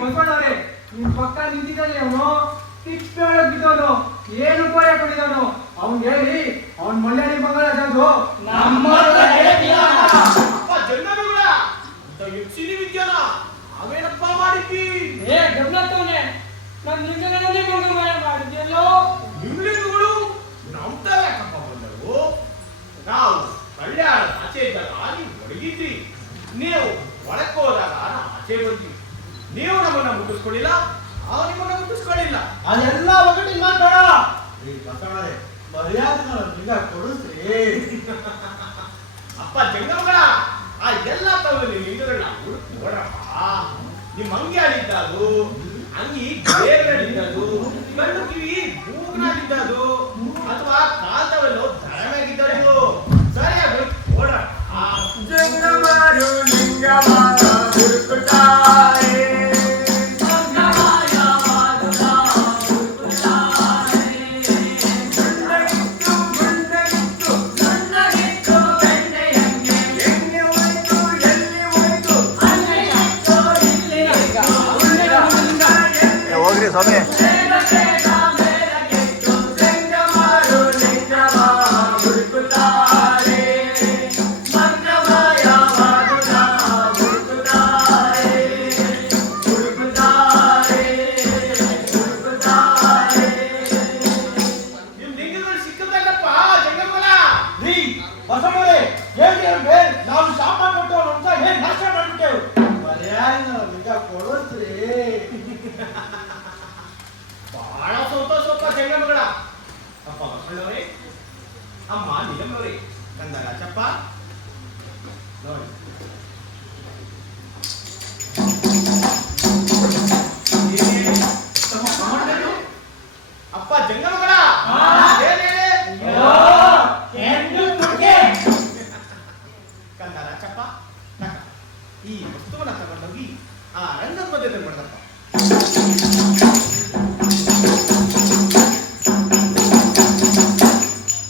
ಬಸವಣ್ಣವ್ರೆ, ನಿಮ್ ಪಕ್ಕ ನಿಂತಿದ್ದಾನೆ ಅವನು, ತಿಪ್ಪೆಯೊಳಗೆ ಬಿದ್ದವನು, ಏನು ಕೋರೆ ಕೊಡಿದವನು. ಅವ್ನ್ ಹೇಳಿ ಅವನ್ ಮಲ್ಯಾಣಿ ಬಂಗಾಳ ತಂದು ಅಪ್ಪ ಜಂಗಮರುಗಳ ಅಂತ ಹೆಚ್ಚಿನ ವಿದ್ಯಾನ ಅವೇನಪ್ಪ ಮಾಡಿದ್ವಿ? ಏ ಗಮನತ್ತವನೆ, ನಾನು ನಿಂಗನೇ ಮಂಗಮಾಯ ಮಾಡಿದ್ಯಲ್ಲೋ. ನಿಮ್ಲಿಂಗಗಳು ನಮ್ಮ ತರ ಯಾಕಪ್ಪ ಬಂದರು? ನಾವು ಕಲ್ಯಾಣ ಆಚೆ ಇದ್ದಾಗ ನೀವು ಒಳಗಿದ್ರಿ, ನೀವು ಒಳಕ್ಕೆ ಹೋದಾಗ ನಾವು ಆಚೆ ಬಂದ್ವಿ. ನೀವು ನಮ್ಮನ್ನ ಮುಟ್ಟಿಸ್ಕೊಳ್ಳಿಲ್ಲ, ನಾವು ನಿಮ್ಮನ್ನ ಹುಟ್ಟಿಸ್ಕೊಳ್ಳಿಲ್ಲ. ಅದೆಲ್ಲ ಒಗಟಿನ ಮಾತಾಡ ಈ ಬಸವಣ್ಣರೇ ಮರ್ಯಾದೆ ಲಿಂಗ ಕೊಡಿಸ್ರಿ. ಅಪ್ಪ ಜಂಗಮಗಳ ಆ ಎಲ್ಲ ತವರಲ್ಲಿ ಲಿಂಗಗಳನ್ನ ಹುಡುಕಿ ನೋಡ್ರಪ್ಪ. ನಿಮ್ಮ ಅಂಗಿ ಆಡಿದ್ದದು, ಅಂಗಿ ಬೇರೆಗಳಿದ್ದದು, ಕಣ್ಣು ಕಿವಿ ಮೂಗ್ನಾಗಿದ್ದದು, ಅಥವಾ ಕಾಲ್ತವೆಲ್ಲೋ ಧರನಾಗಿದ್ದದು ಸರಿಯಾಗಿ ನೋಡ್ರಪ್ಪ. ಜಂಗಮರು ಲಿಂಗವಾದ ಹುಡುಕುತ್ತಾರೆ. ಹೋಗ್ರಿ ಸ್ವಾಮಿ. ನಿಮ್ ಲಿಂಗಗಳು ಸಿಕ್ಕದಲ್ಲಪ್ಪ ಜಂಗಮಗಳ. ರೀ ಬಸವಣ್ಣರೇ ಹೇಳಿ ಅಂದ್ರೆ ನಾವು ಶಾಪ ಕೊಟ್ಟು ಅಂತ ಹೇಗೆ ನಾಶ ಮಾಡ್ಬಿಟ್ಟೆವು. ಮರ್ಯಾದೆ ಲಿಂಗ ಕೊಡಿಸ್ರಿ. ಬಹಳ ಸಂತೋಷಪ್ಪ ಜಂಗಮಗಳ. ಅಪ್ಪ ಬಸವಣ್ಣವರೇ, ಅಮ್ಮ ನಿಗಮನವರೇ, ಕಂದ ರಾಜಪ್ಪ ನೋಡಿ. ಅಪ್ಪ ಜಂಗಮಗಳ ಕಂದ ರಾಜಪ್ಪ, ಈ ವಸ್ತುವನ್ನ ತಗೊಂಡೋಗಿ ಆ ರಂಗದ ಮಧ್ಯದಲ್ಲಿ ಮಾಡ್ದಪ್ಪ.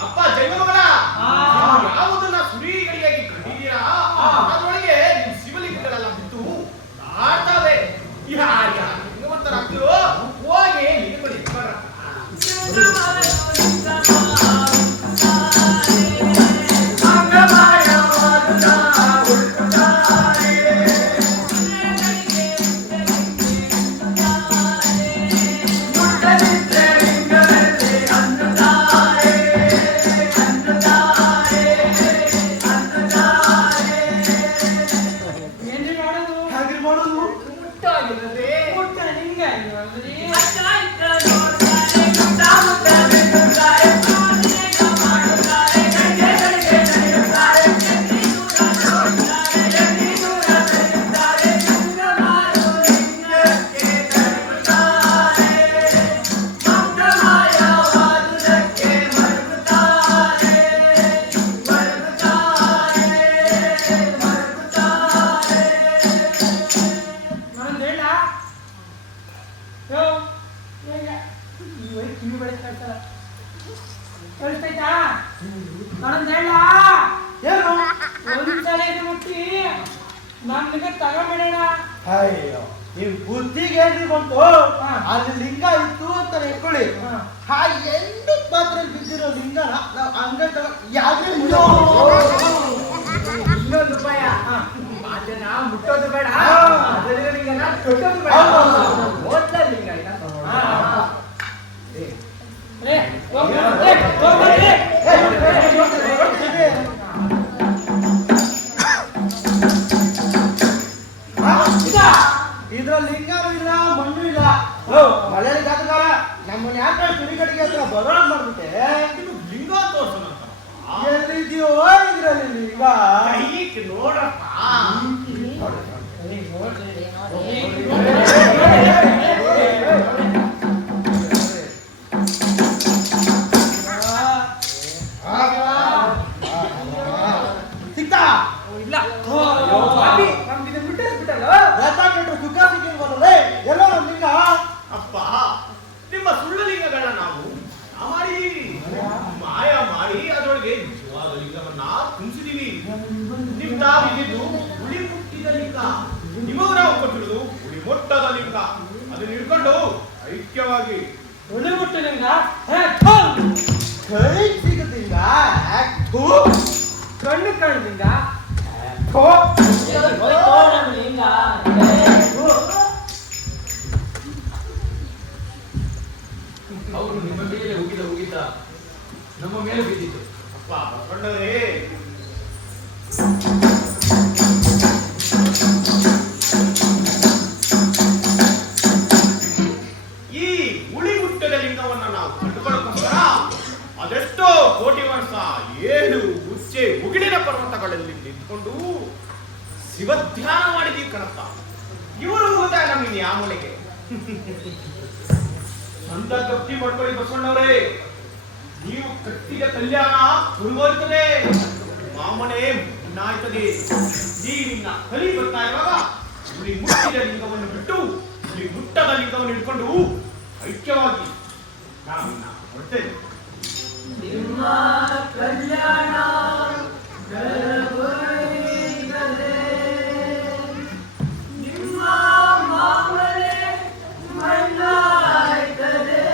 ಅಪ್ಪ ಜಂಗಮಗಳ, ಯಾವುದನ್ನ ಸುರಿಗಡಿಯಾಗಿ ಕಂಡಿದ್ದೀರಾ ಅದರೊಳಗೆ ನಿಮ್ ಶಿವಲಿಂಗಗಳೆಲ್ಲ ಬಿದ್ದು ಆಡ್ತಾವೆ. ಲಿಂಗವಂತರಾಗ್ತಿರೋ ಹೋಗಿ ಲಿಂಗಗಳು ಇಟ್ಕೊಂಡ್ರ. ಏನ್ರಿ ಮಾಡೋದು? ಹಾಗೆ ಮಾಡೋದು ಮುಟ್ಟಾಗಿಲ್ಲದೆ ಮುಟ್ಟ ಹಿಂಗ ನೋಡ್ರಿ. ನಾನು ಹೇಳ ಯೋ ಈಗ ಈ ಕಿವಿ ಬೆಳೆಸ್ತಾ ಕೇಳಿಸ್ತೈತಾ? ನಾನು ಹೇಳ ಏನು ಒಂದ್ಸಲ ಇದು ಮುಟ್ಟಿ ನಮ್ಗೆ ತಗೊಂಬಿಡೋಣ. ಅಯ್ಯೋ ನೀವು ಬುದ್ಧಿಗೆ ಏನ್ರಿ ಬಂತು? ಅಲ್ಲಿ ಲಿಂಗ ಇತ್ತು ಅಂತ ಇಟ್ಕೊಳ್ಳಿ. ಆ ಎಂಟು ಪಾತ್ರೆಯಲ್ಲಿ ಬಿದ್ದಿರೋ ಲಿಂಗನ ನಾವು ಅಂಗೈ ಯಾವ್ದೇ ಇನ್ನೊಂದು ಉಪಾಯ, ಅದನ್ನ ಮುಟ್ಟೋದು ಬೇಡ, ಅದರಿಂದ ಲಿಂಗನ ತೊಟ್ಟೋದು ಬೇಡ. ಮೊದ್ಲ ಲಿಂಗನ ತಗೊಳ್ಳೋಣ. ಏ ಹೋಗ್ರಿ, ಏ ಹೋಗ್ರಿ. ಇದ್ರ ಲಿಂಗನೂ ಇಲ್ಲ ಮಣ್ಣು ಇಲ್ಲ. ಮಳೆಯಲ್ಲಿ ಜಾತಕಾರ ನಮ್ಮನ್ನ ಯಾಕೆ ಸುರಿಗಡಿಗೆ ಹತ್ರ ಬರೋಣ ಮಾಡ್ಬಿಟ್ಟೆ. ಇದು ಲಿಂಗ ತೋರ್ಸೋಣ ಅಂತ. ಎಲ್ಲಿದ್ಯೋ ಇದ್ರಲ್ಲಿ ಲಿಂಗ. ಕೈಗೆ ನೋಡಪ್ಪ. ಸಿಕ್ತಾ ಇಲ್ಲ ನಮ್ದು ಬಿಟ್ಟಲ್ಲ. ರಥ ಕೆಟ್ಟರೆ ಸುಖ ಸಿಕ್ಕಿಲ್ವಲ್ಲೇ ಎಲ್ಲೋ ನಮ್ಮ ಲಿಂಗ. ಅಪ್ಪ, ನಿಮ್ಮ ಸುಳ್ಳು ಲಿಂಗಗಳನ್ನ ನಾವು ಮಾಡಿದೀವಿ, ಮಾಯ ಮಾಡಿ ಅದರೊಳಗೆ ನಿಜವಾದ ಲಿಂಗವನ್ನ ತುಂಬಿಸಿದೀವಿ. ನಿಮ್ ತಾವಿದ್ದು ಹುಳಿ ಮುಟ್ಟಿದ ಲಿಂಗ, ನಿಮಗೂ ನಾವು ಕೊಟ್ಟಿರುವುದು ಹುಳಿ ಮೊಟ್ಟದ ಲಿಂಗ. ಅದನ್ನ ಹಿಡ್ಕೊಂಡು ಐಕ್ಯವಾಗಿ ಒಳ್ಳೆ ಮುಟ್ಟಲಿಂಗ ಕೈ ಸಿಗುತ್ತಿಲ್ಲ. ಕಣ್ಣು ಕಾಣಲಿಂಗ ಲಿಂಗ ಅವರು ನಿಮ್ಮ ಮೇಲೆ ಹೋಗಿದ್ದ ನಮ್ಮ ಮೇಲೆ ಬಿದ್ದಿತ್ತು. ಅಪ್ಪ ಬಸವಣ್ಣರೇ, ಯಾವ ಮೂಲೆಗೆ ಚಂದ ಗಟ್ಟಿ ಮಾಡ್ಕೊಳ್ಳಿ ಬಸವಣ್ಣವ್ರೆ. ನೀವು ಕಟ್ಟಿದ ಕಲ್ಯಾಣ ಮುಂದುವರಿತದೆ, ಮಾಮನೆ ಮುನ್ನಾಯ್ತದೆ. ನೀವಿನ್ನ ಕಲಿ ಬರ್ತಾ ಇರುವಾಗ ಇಲ್ಲಿ ಮುಟ್ಟಿದ ಲಿಂಗವನ್ನು ಬಿಟ್ಟು ಇಲ್ಲಿ ಮುಟ್ಟದ ಲಿಂಗವನ್ನು ಇಟ್ಕೊಂಡು ಐಕ್ಯವಾಗಿ ನಾವಿನ್ನ ಹೊರಡ್ತೇವೆ. ನಿಮ್ಮ ಕಲ್ಯಾಣ ಬೆಳಗುತ್ತದೆ, ನಿಮ್ಮ ಮಾಮಲೆ ಮಣ್ಣಾಯ್ತದೆ,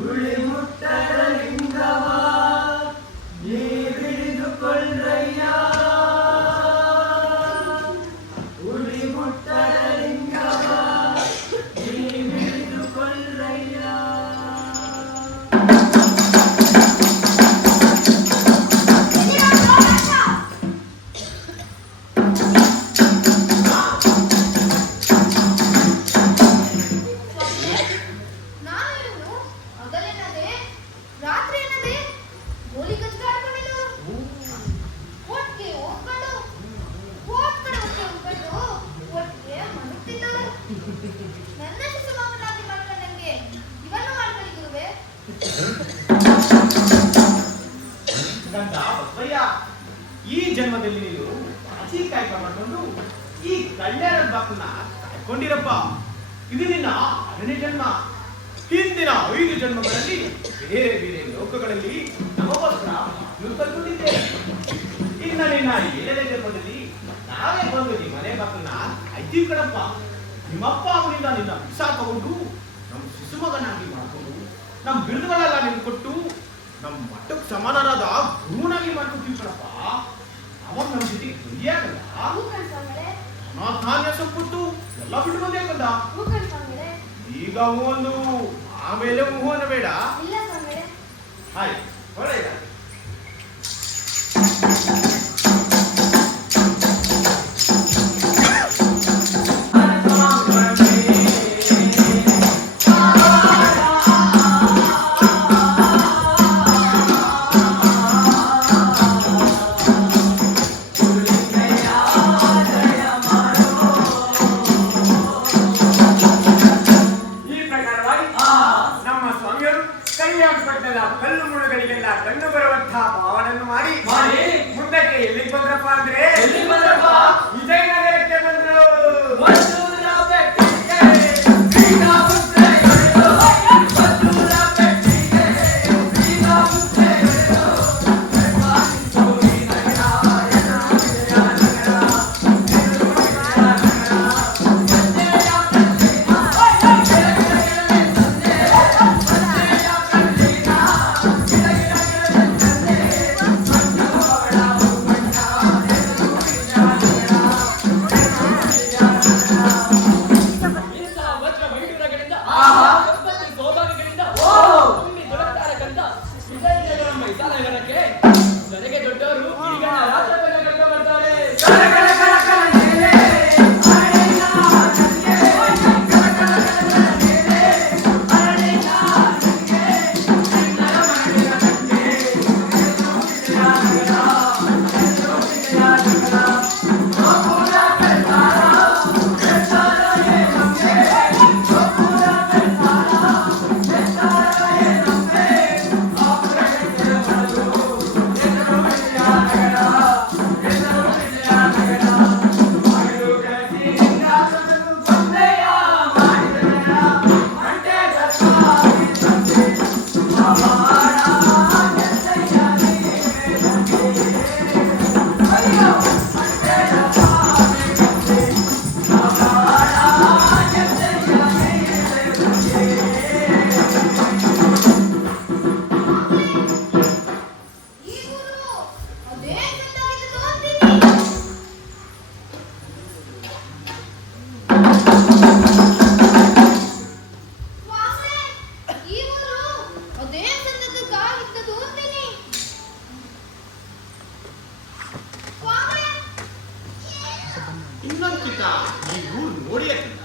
ಉಳಿ ಮುಟ್ಟದ ಲಿಂಗವ ನೀ ಬಿಡಿದುಕೊಳ್ಳಯ್ಯ, ಉಳಿ ಮುಟ್ಟದ ಲಿಂಗವ ನೀ ಬಿಡಿದುಕೊಳ್ಳಯ್ಯ. ನಾನೇನು ಹಗಲೆನ್ನದೆ ರಾತ್ರಿ ಎನ್ನದೆ ಗೋಲಿ ಕಚ್ಚಾಡ್ಕೊಂಡಿದ್ದು ಒಟ್ಟಿಗೆ ಹೋಗ್ಕೊಂಡು ಒಟ್ಟಿಗೆ ಒಟ್ಟಿಗೆ ಮನುತ್ತಿದ್ದವರು ನನ್ನ ಶಿಶುಮಗನಾಗಿ ಮಾಡ್ಕೊಂಡಂಗೆ ಇವನ್ನು ಮಾಡ್ಕೊಳ್ಳಿ ಗುರುವೆ. ಗಂಧ ಬಸವಯ್ಯ, ಈ ಜನ್ಮದಲ್ಲಿ ನೀನು ಬಾಚಿ ಕಾಯ್ಕ ಮಾಡ್ಕೊಂಡು ಈ ಕಲ್ಯಾಣದ ಬಾಕನ್ನ ಕಾಯ್ಕೊಂಡಿರಪ್ಪ. ಇದು ನಿನ್ನ 6ನೇ ಜನ್ಮ. ಹಿಂದಿನ 5 ಜನ್ಮಗಳಲ್ಲಿ ಬೇರೆ ಬೇರೆ ಲೋಕಗಳಲ್ಲಿ ನಮಗೋಸ್ಕರ ಕಲ್ಕೊಂಡಿದ್ದೆ. ಇನ್ನ ನಿನ್ನ 7ನೇ ಜನ್ಮದಲ್ಲಿ ನಾವೇ ಬಂದು ನಿಮ್ಮ ಮನೆ ಬಾಕನ್ನ ಕಾಯ್ತೀವಿ ಕಣಪ್ಪ. ನಿಮ್ಮಪ್ಪ ಅವನಿಂದ ನಿನ್ನ ಭಿಕ್ಷಾ ತಗೊಂಡು ನಮ್ಮ ಶಿಶುಮಗನಾಗಿ ಮಾಡ್ಕೊಂಡು ನಮ್ಮ ಬಿರುದುಗಳೆಲ್ಲ ನಿಮ್ಗೆ ಕೊಟ್ಟು ನಮ್ಮ ಮಟ್ಟಕ್ಕೆ ಸಮಾನರಾದ ಗುರುನಾಗಿ ಮಾಡ್ಕೊತೀವಿ ಕಣಪ್ಪ. ಅವಾಗ ನಮ್ಮ ಜೊತೆ ದುಡಿಯಾಗಲ್ಲ, ಹೂ ಕಣ್ಸ್ವಾಮಿಗಳೇ, ಧಾನ್ಯ ಸಂಪತ್ತು ಎಲ್ಲ ಬಿಟ್ಟು ಬಂದೇ ಕಂದ. ಹೂ ಕಣ್ಸ್ವಾಮಿಗಳೇ. ಈಗ ಹೂ ಒಂದು ಆಮೇಲೆ ಹೂ ಅನ್ನಬೇಡ. ಇಲ್ಲ ಸ್ವಾಮಿಗಳೇ. ಹಾಯ್ ಒಳ್ಳೆಯ ಈ ಪ್ರಕಾರವಾಗಿ ನಮ್ಮ ಸ್ವಾಮಿಯವರು ಕಲ್ಯಾಣಪಟ್ಟಣದ ಕಲ್ಲು ಮುಳುಗಳಿಗೆಲ್ಲ ಕಣ್ಣು ಬರುವಂತಹ ಭಾವನನ್ನು ಮಾಡಿ ಮುಂದಕ್ಕೆ ಎಲ್ಲಿಗೆ ಬಂದ್ರಪ್ಪ ಅಂದ್ರೆ ವಿಜಯನಗರಕ್ಕೆ ಬಂದ್ರು. ನನಗೆ ದೊಡ್ಡವರು ಕಿಡಿಗಣ್ಣ ರಾಜಪ್ಪನ ಕರ್ಕೊಂಡು ಬರ್ತಾರೆ. ಇನ್ನೊಂದ್ಕಿಂತ ನೀವು ನೋಡ್ಲಿಕ್ಕಿಲ್ಲ.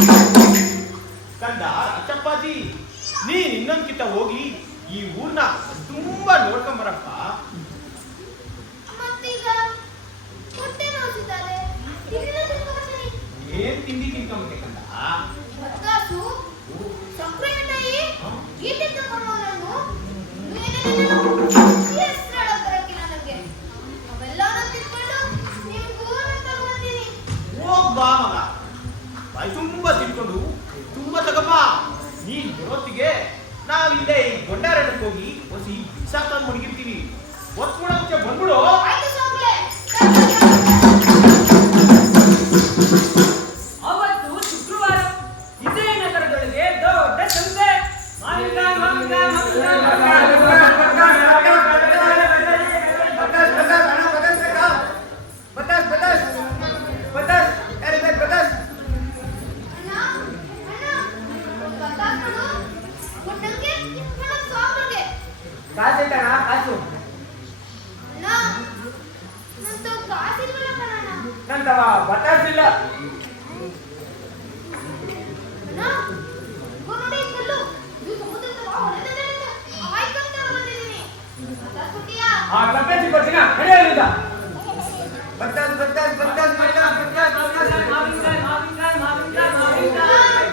ಈ ಕಂದ ಚಪ್ಪಾಜಿ, ನೀನ್ ಇನ್ನೊಂದ್ಕಿಂತ ಹೋಗಿ ಈ ಊರ್ನ ತುಂಬಾ ನೋಡ್ಕೊಂಬರಪ್ಪ. ಮತ್ತೀಗ ಹೊಟ್ಟೆ ನೋಸಿದ್ದಾರೆ, ಏನ್ ತಿಂಡಿ ತಿನ್ಕೊಂಬಕ್ಕೆ ಕಂದ? ಬತ್ತಾಸು, ಸಕ್ಕರೆ ಮಿಠಾಯಿ, ಗೀತೆ ತಗೊಂಡವನನ್ನು ಹೆಸರಾಳ ಬರಕ್ಕಿಲ್ಲ ನನಗೆ. ಅವೆಲ್ಲನೂ ತಿನ್ಕೊಂಡು ನಿಮ್ಗೂ ತಗೊಂಡಿನಿ. ಹೋಗ್ ಬಾ ಮಗ, ಬಾಯಿ ತುಂಬಾ ತಿನ್ಕೊಂಡು ತುಂಬಾ ತಗಪ್ಪ. ನೀನ್ ಬರೋತ್ತಿಗೆ ನಾವಿಲ್ಲೇ ಈ ಗೊಂಡಾರಕ್ಕೆ ಹೋಗಿ ಹೊಸಿ ಸಾಕಂದ್ ಮಡಗಿರ್ತೀವಿ. ಒತ್ಕೊಳ ಮುಂಚೆ ಬಂದ್ಬಿಡು. ಆಯ್ತು ಸ್ವಾಮಿಗಳೇ. ಅವತ್ತು ಶುಕ್ರವಾರ ಇದೇ ನಗರದೊಳಗೆ ದೊಡ್ಡ ಸಂತೆ. ಮಾವಿನಕಾಯಿ, ಮಾವಿನಕಾಯಿ, ಅಣ್ಣ, ಬತ್ತಾಸ್ಗಳು, ಒಟ್ಟಂಗೆ ನನ್ನ ಸ್ವಾಮಿಗೆ. ಕಾಸೈತಣ್ಣ ಕಾಸು ಅಣ್ಣ, ನಂದು ಕಾಸಿಲ್ವಲ್ಲ ಕಣಣ್ಣ. ನಂತವ ಬತಾಸಿಲ್ಲ. ಅಣ್ಣ, ಇಗೋ ನೋಡಿ ಈ ಕಲ್ಲು. ಇದು ಸಮುದ್ರದ ಹೊಳೆದಲ್ಲಿದೆ. ಆಯ್ಕೊಂತ ಬಂದಿದ್ದೀನಿ. ಬತ್ತಾಸ್ ಕೊಡ್ತೀಯಾ? ಆ ಕಪ್ಪೆಚ್ಚಿ ಕೊಡ್ತೀನ ನಡೆಯಲಿಲ್ಲ. ಬತ್ತಾಸ್ ಬತ್ತಾಸ್ ಬತ್ತಾಸ್ ಬತ್ತಾಸ್ ಬತ್ತಾಸ್ ಬತ್ತಾಸ್. ಮಾವಿನಕಾಯಿ, ಮಾವಿನಕಾಯಿ, ಮಾವಿನಕಾಯಿ, ಮಾವಿನಕಾಯಿ.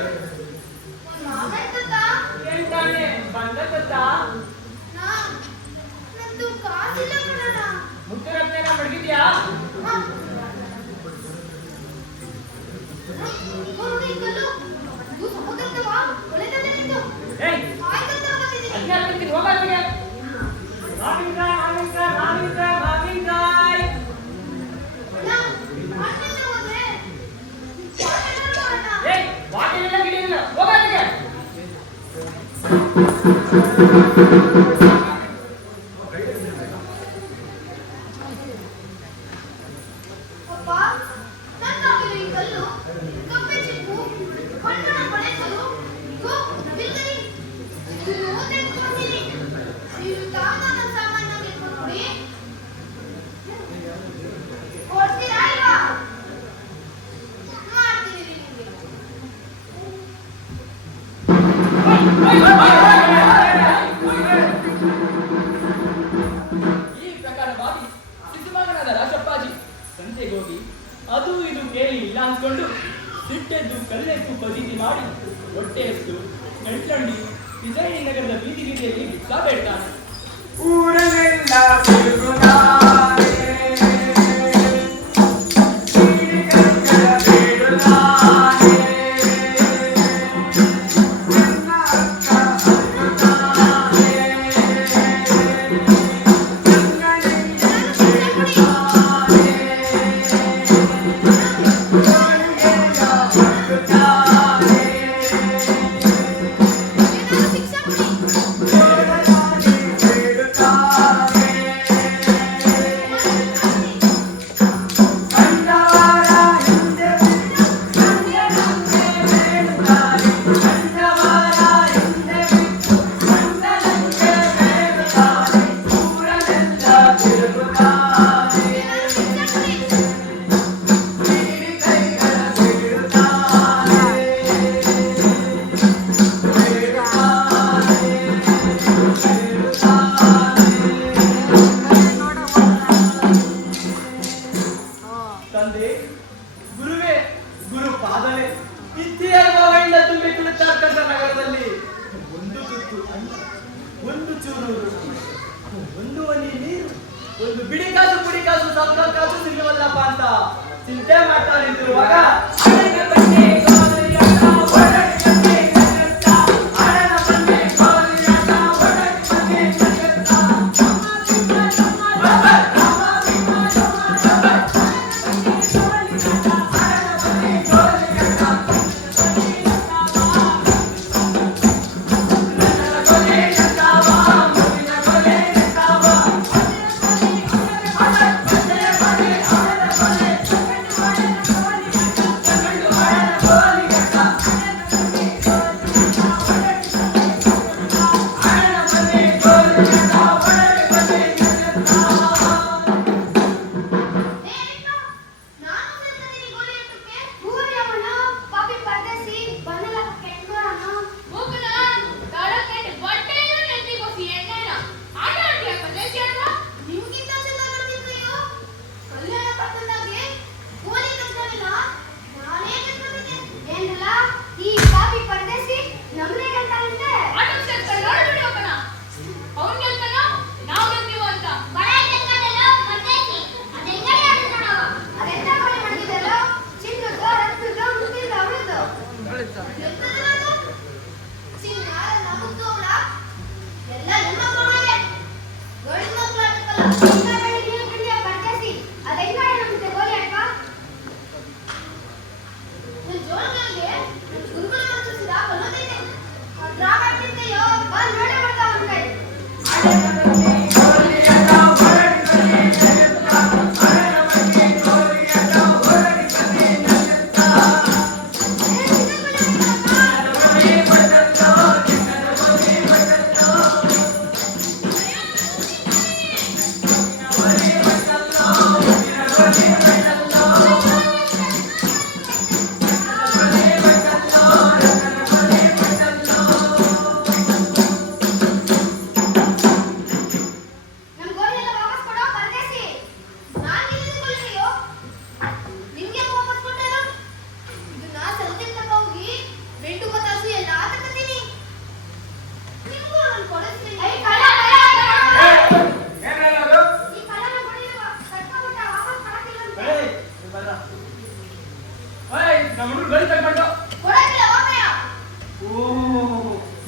ಒಂದ್ ಮಾವಿನ ತತ್ತಾ? ಹೇಳ್ತಾನೆ ಬಂದ ಗೊತ್ತ. ಅಣ್ಣ, ನಂದು ಕಾಸಿಲ್ಲ ಕಣಣ್ಣ. ಮುತ್ತುರತ್ನ ಮಡಗಿದ್ಯಾ? ಹ. ಇಗೋ ನೋಡಿ ಈ ಕಲ್ಲು. ಇದು ಸಮುದ್ರದ ಹೊಳೆದಲ್ಲಿದೆ. ಏಯ್, ಆಯ್ಕೊಂತ ಬಂದಿದ್ದೀನಿ. ಅದ್ಯಾಕೆ ಬರ್ತೀರಿ? ಹೋಗ ಅಲ್ಲಿಗೆ. ಮಾವಿನಕಾಯಿ, ಮಾವಿನಕಾಯಿ, ಮಾವಿನಕಾಯಿ, ಮಾವಿನಕಾಯಿ. ಅಣ್ಣ, ಮಾಡ್ಕೊಂತ ಹೋದ್ರೆ ಪಾಠ ಅಣ್ಣ. ಏಯ್, ಬಾಟಲಿಲ್ಲ ಗಿಡಿಯಿಲ್ಲ. ಹೋಗ ಅಲ್ಲಿಗೆ. ಅಪ್ಪ, ನನ್ನಾಗಿರೋ ಈ ಕಲ್ಲು, ಕಪ್ಪೆ ಚಿಪ್ಪು, ಬಣ್ಣದ ಬಳೆಗಳು, ಇಗೋ ನವಿಲ್ಗರಿ, ಇದನ್ನು ತೆಗೆದುಕೊಳ್ತೀನಿ. ನೀವು ತಾವು ನನ್ನ ಸಾಮಾನನ್ನ ತೆಗೆದುಕೊಂಡು ನೋಡಿ. ಕೊಡ್ತೀರಾ ಇಲ್ವಾ? ಮಾಡ್ತೀನಿ ರೀ ನಿಮ್ಗೆ. ಈ ಪ್ರಕಾರವಾಗಿ ಸಿದ್ಧಮಗನಾದ ರಾಜಪ್ಪಾಜಿ ಸಂತೆಗೆ ಹೋಗಿ ಅದು ಇದು ಕೇಳಿ ಇಲ್ಲ ಅನ್ಸ್ಕೊಂಡು ಸಿಟ್ಟೆದ್ದು ಕಲ್ಲೆತ್ತು ಪದೀತಿ ಮಾಡಿ ಹೊಟ್ಟೆ ಎತ್ತು ಗಂಟ್ಲಂಡಿ ವಿಜಯ್ ನಗರದ ಬೀದಿ ಬೀದಿಯಲ್ಲಿ ಭಿಕ್ಷಾ ಬೇಡ್ತಾನೆ. ಊರನೆಲ್ಲ ತಿರುಗುತ್ತಾನೆ, ಕೀಡಿಕಂಕರ ಬೇಡುತ್ತಾನೆ, ನನ್ನ ಅಕ್ಕ ಅನ್ನುತ್ತಾನೆ, ಗಂಗನಿಂದ ಬೇಡುತ್ತಾನೆ, ಗೋಳಿಗೆಲ್ಲ ಬರುತ್ತಾನೆ, ಏನಾದ್ರು ಶಿಕ್ಷೆ ಕೊಡಿ. ದೇವರಾಗಿ ಬೇಡುತ್ತಾನೆ. ಕಂಡವರ ಹಿಂದೆ ಬಿದ್ದು ಗಂಡನನ್ನೇ ಬೇಡುತ್ತಾನೆ, ಕಂಡವರ ಹಿಂದೆ ಬಿದ್ದು ಗಂಡನನ್ನೇ ಬೇಡುತ್ತಾನೆ, ಊರನೆಲ್ಲ ತಿರುಗುತ್ತಾನೆ, ಏನಾದ್ರು ಶಿಕ್ಷೆ ಕೊಡಿ. ಬೀಡಿ ಕೈಗಳ ಬೇಡುತ್ತಾನೆ, ತಂದೆ, ಗುರುವೇ, ಗುರು ಪಾದವೇ, ಇತಿಹಾಸಗಳಿಂದ ತುಂಬಿ ತುಳುತ್ತಾರ್ತಕ್ಕಂಥ ನಗರದಲ್ಲಿ ಒಂದು ತುತ್ತು ಅನ್ನ, ಒಂದು ಚೂರು ರೊಟ್ಟಿ, ಒಂದು ಹನಿ ನೀರು, ಒಂದು ಬಿಡಿ ಕಾಸು ಪುಡಿ ಕಾಸು ಸಪ್ತ ಕಾಸು ಸಿಗವಲ್ಲಪ್ಪ ಅಂತ ಚಿಂತೆ ಮಾಡ್ತಾ ನಿಂತಿರುವಾಗ ಅಣ್ಣನ ಬಂಡೆ ಗೋಲಿಯಾಟ, ಒಡನೆ ಬಂಡೆ ಕನ್ನಡ, ಅಣ್ಣನ ಬಂಡೆ ಗೋಲಿಯಾಟ, ಒಡನೆ ಬಂಡೆ ಕನ್ನಡ. ಅಣ್ಣ,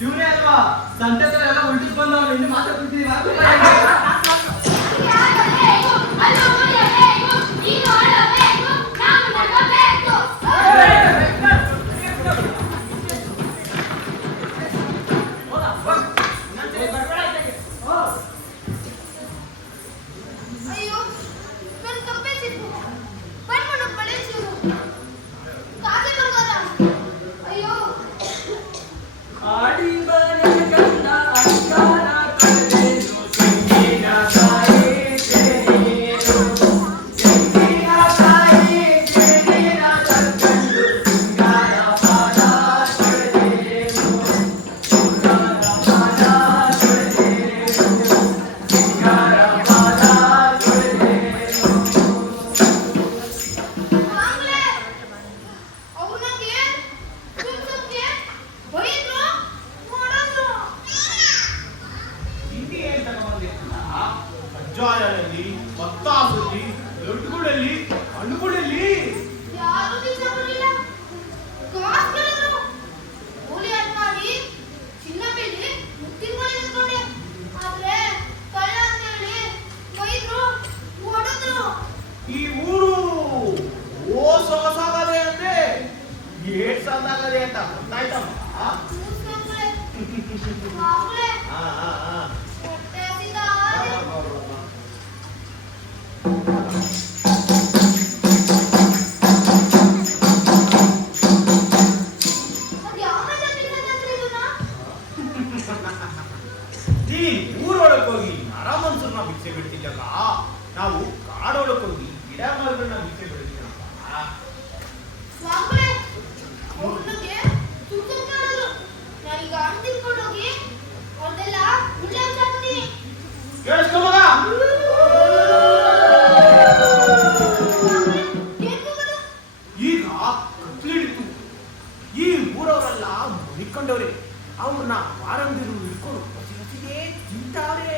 ಇವನೇ ಅಲ್ವಾ ಸಂತೆ ಎಲ್ಲ ಉಲ್ಟಿಸ್ ಬಂದವನು ಇನ್ನು ಮಾತಾಡ್ತಿದ್ದೀವಿ ಅಜ್ಜಾಯಲ್ಲಿ ಮತ್ತಾಸಲ್ಲಿ ದೊಡ್ಡಗೂಡಲ್ಲಿ ಹಣ್ಣುಗೂಡಲ್ಲಿ ಯಾರು ನಿಜ ಬರಲಿಲ್ಲ ಕಾಸ್ ಕೇಳಿದ್ರು ಕೂಲಿ ಮಾಡಿ ಚಿನ್ನ ಬೆಳ್ಳಿ ಮುತ್ತಿನ ಮನೆ ಇಟ್ಕೊಂಡೆ ಆದ್ರೆ ಕಳ್ಳ ಅಂತ ಹೇಳಿ ಬೈದ್ರು ಹೊಡೆದ್ರು ಈ ಊರು ಓ ಸೊಗಸಾಗದೆ ಅಂದ್ರೆ ಏಟ್ ಸಾಕಾಗದೆ ಅಂತ ಗೊತ್ತಾಯ್ತಮ್ಮ ಹೊಟ್ಟೆ ಹಸಿದ ನೀನ್ ಊರೊಳಕ್ ಹೋಗಿ ನರ ಮನ್ಸರ್ನ ಭಿಕ್ಷೆ ಬಿಡ್ತಿದ್ದಕ್ಕ ನಾವು ಕಾಡೊಳಕ್ ಹೋಗಿ ಗಿಡ ಮರಗಳನ್ನ ಭಿಕ್ಷೆ ಬಿಡ್ತೀನಪ್ಪ ಸ್ವಾಮಿಗಳೇ ಅವ್ರನ್ನಿಗೆ ಸುಮ್ಮನೆ ಕಾಣೋದು ನಾನೀಗ ಹಣ್ಣು ತಿನ್ಕೊಂಡು ಹೋಗಿ ಅವ್ರದೆಲ್ಲ ಮುಳ್ಳೆ ಹಾಕ್ತೀನಿ ಕೇಳಿಸ್ಕೊ ಮಗ ಈಗ ಕತ್ಲಿಡಿತು ಈ ಊರವರೆಲ್ಲ ಮುನಿಕೊಂಡವ್ರೆ ಅವ್ರನ್ನ ವಾರಂದಿರು ಹಿಡ್ಕೊಂಡು ಹಸಿ ಹಸಿಗೆ ತಿಂತಾವ್ರೆ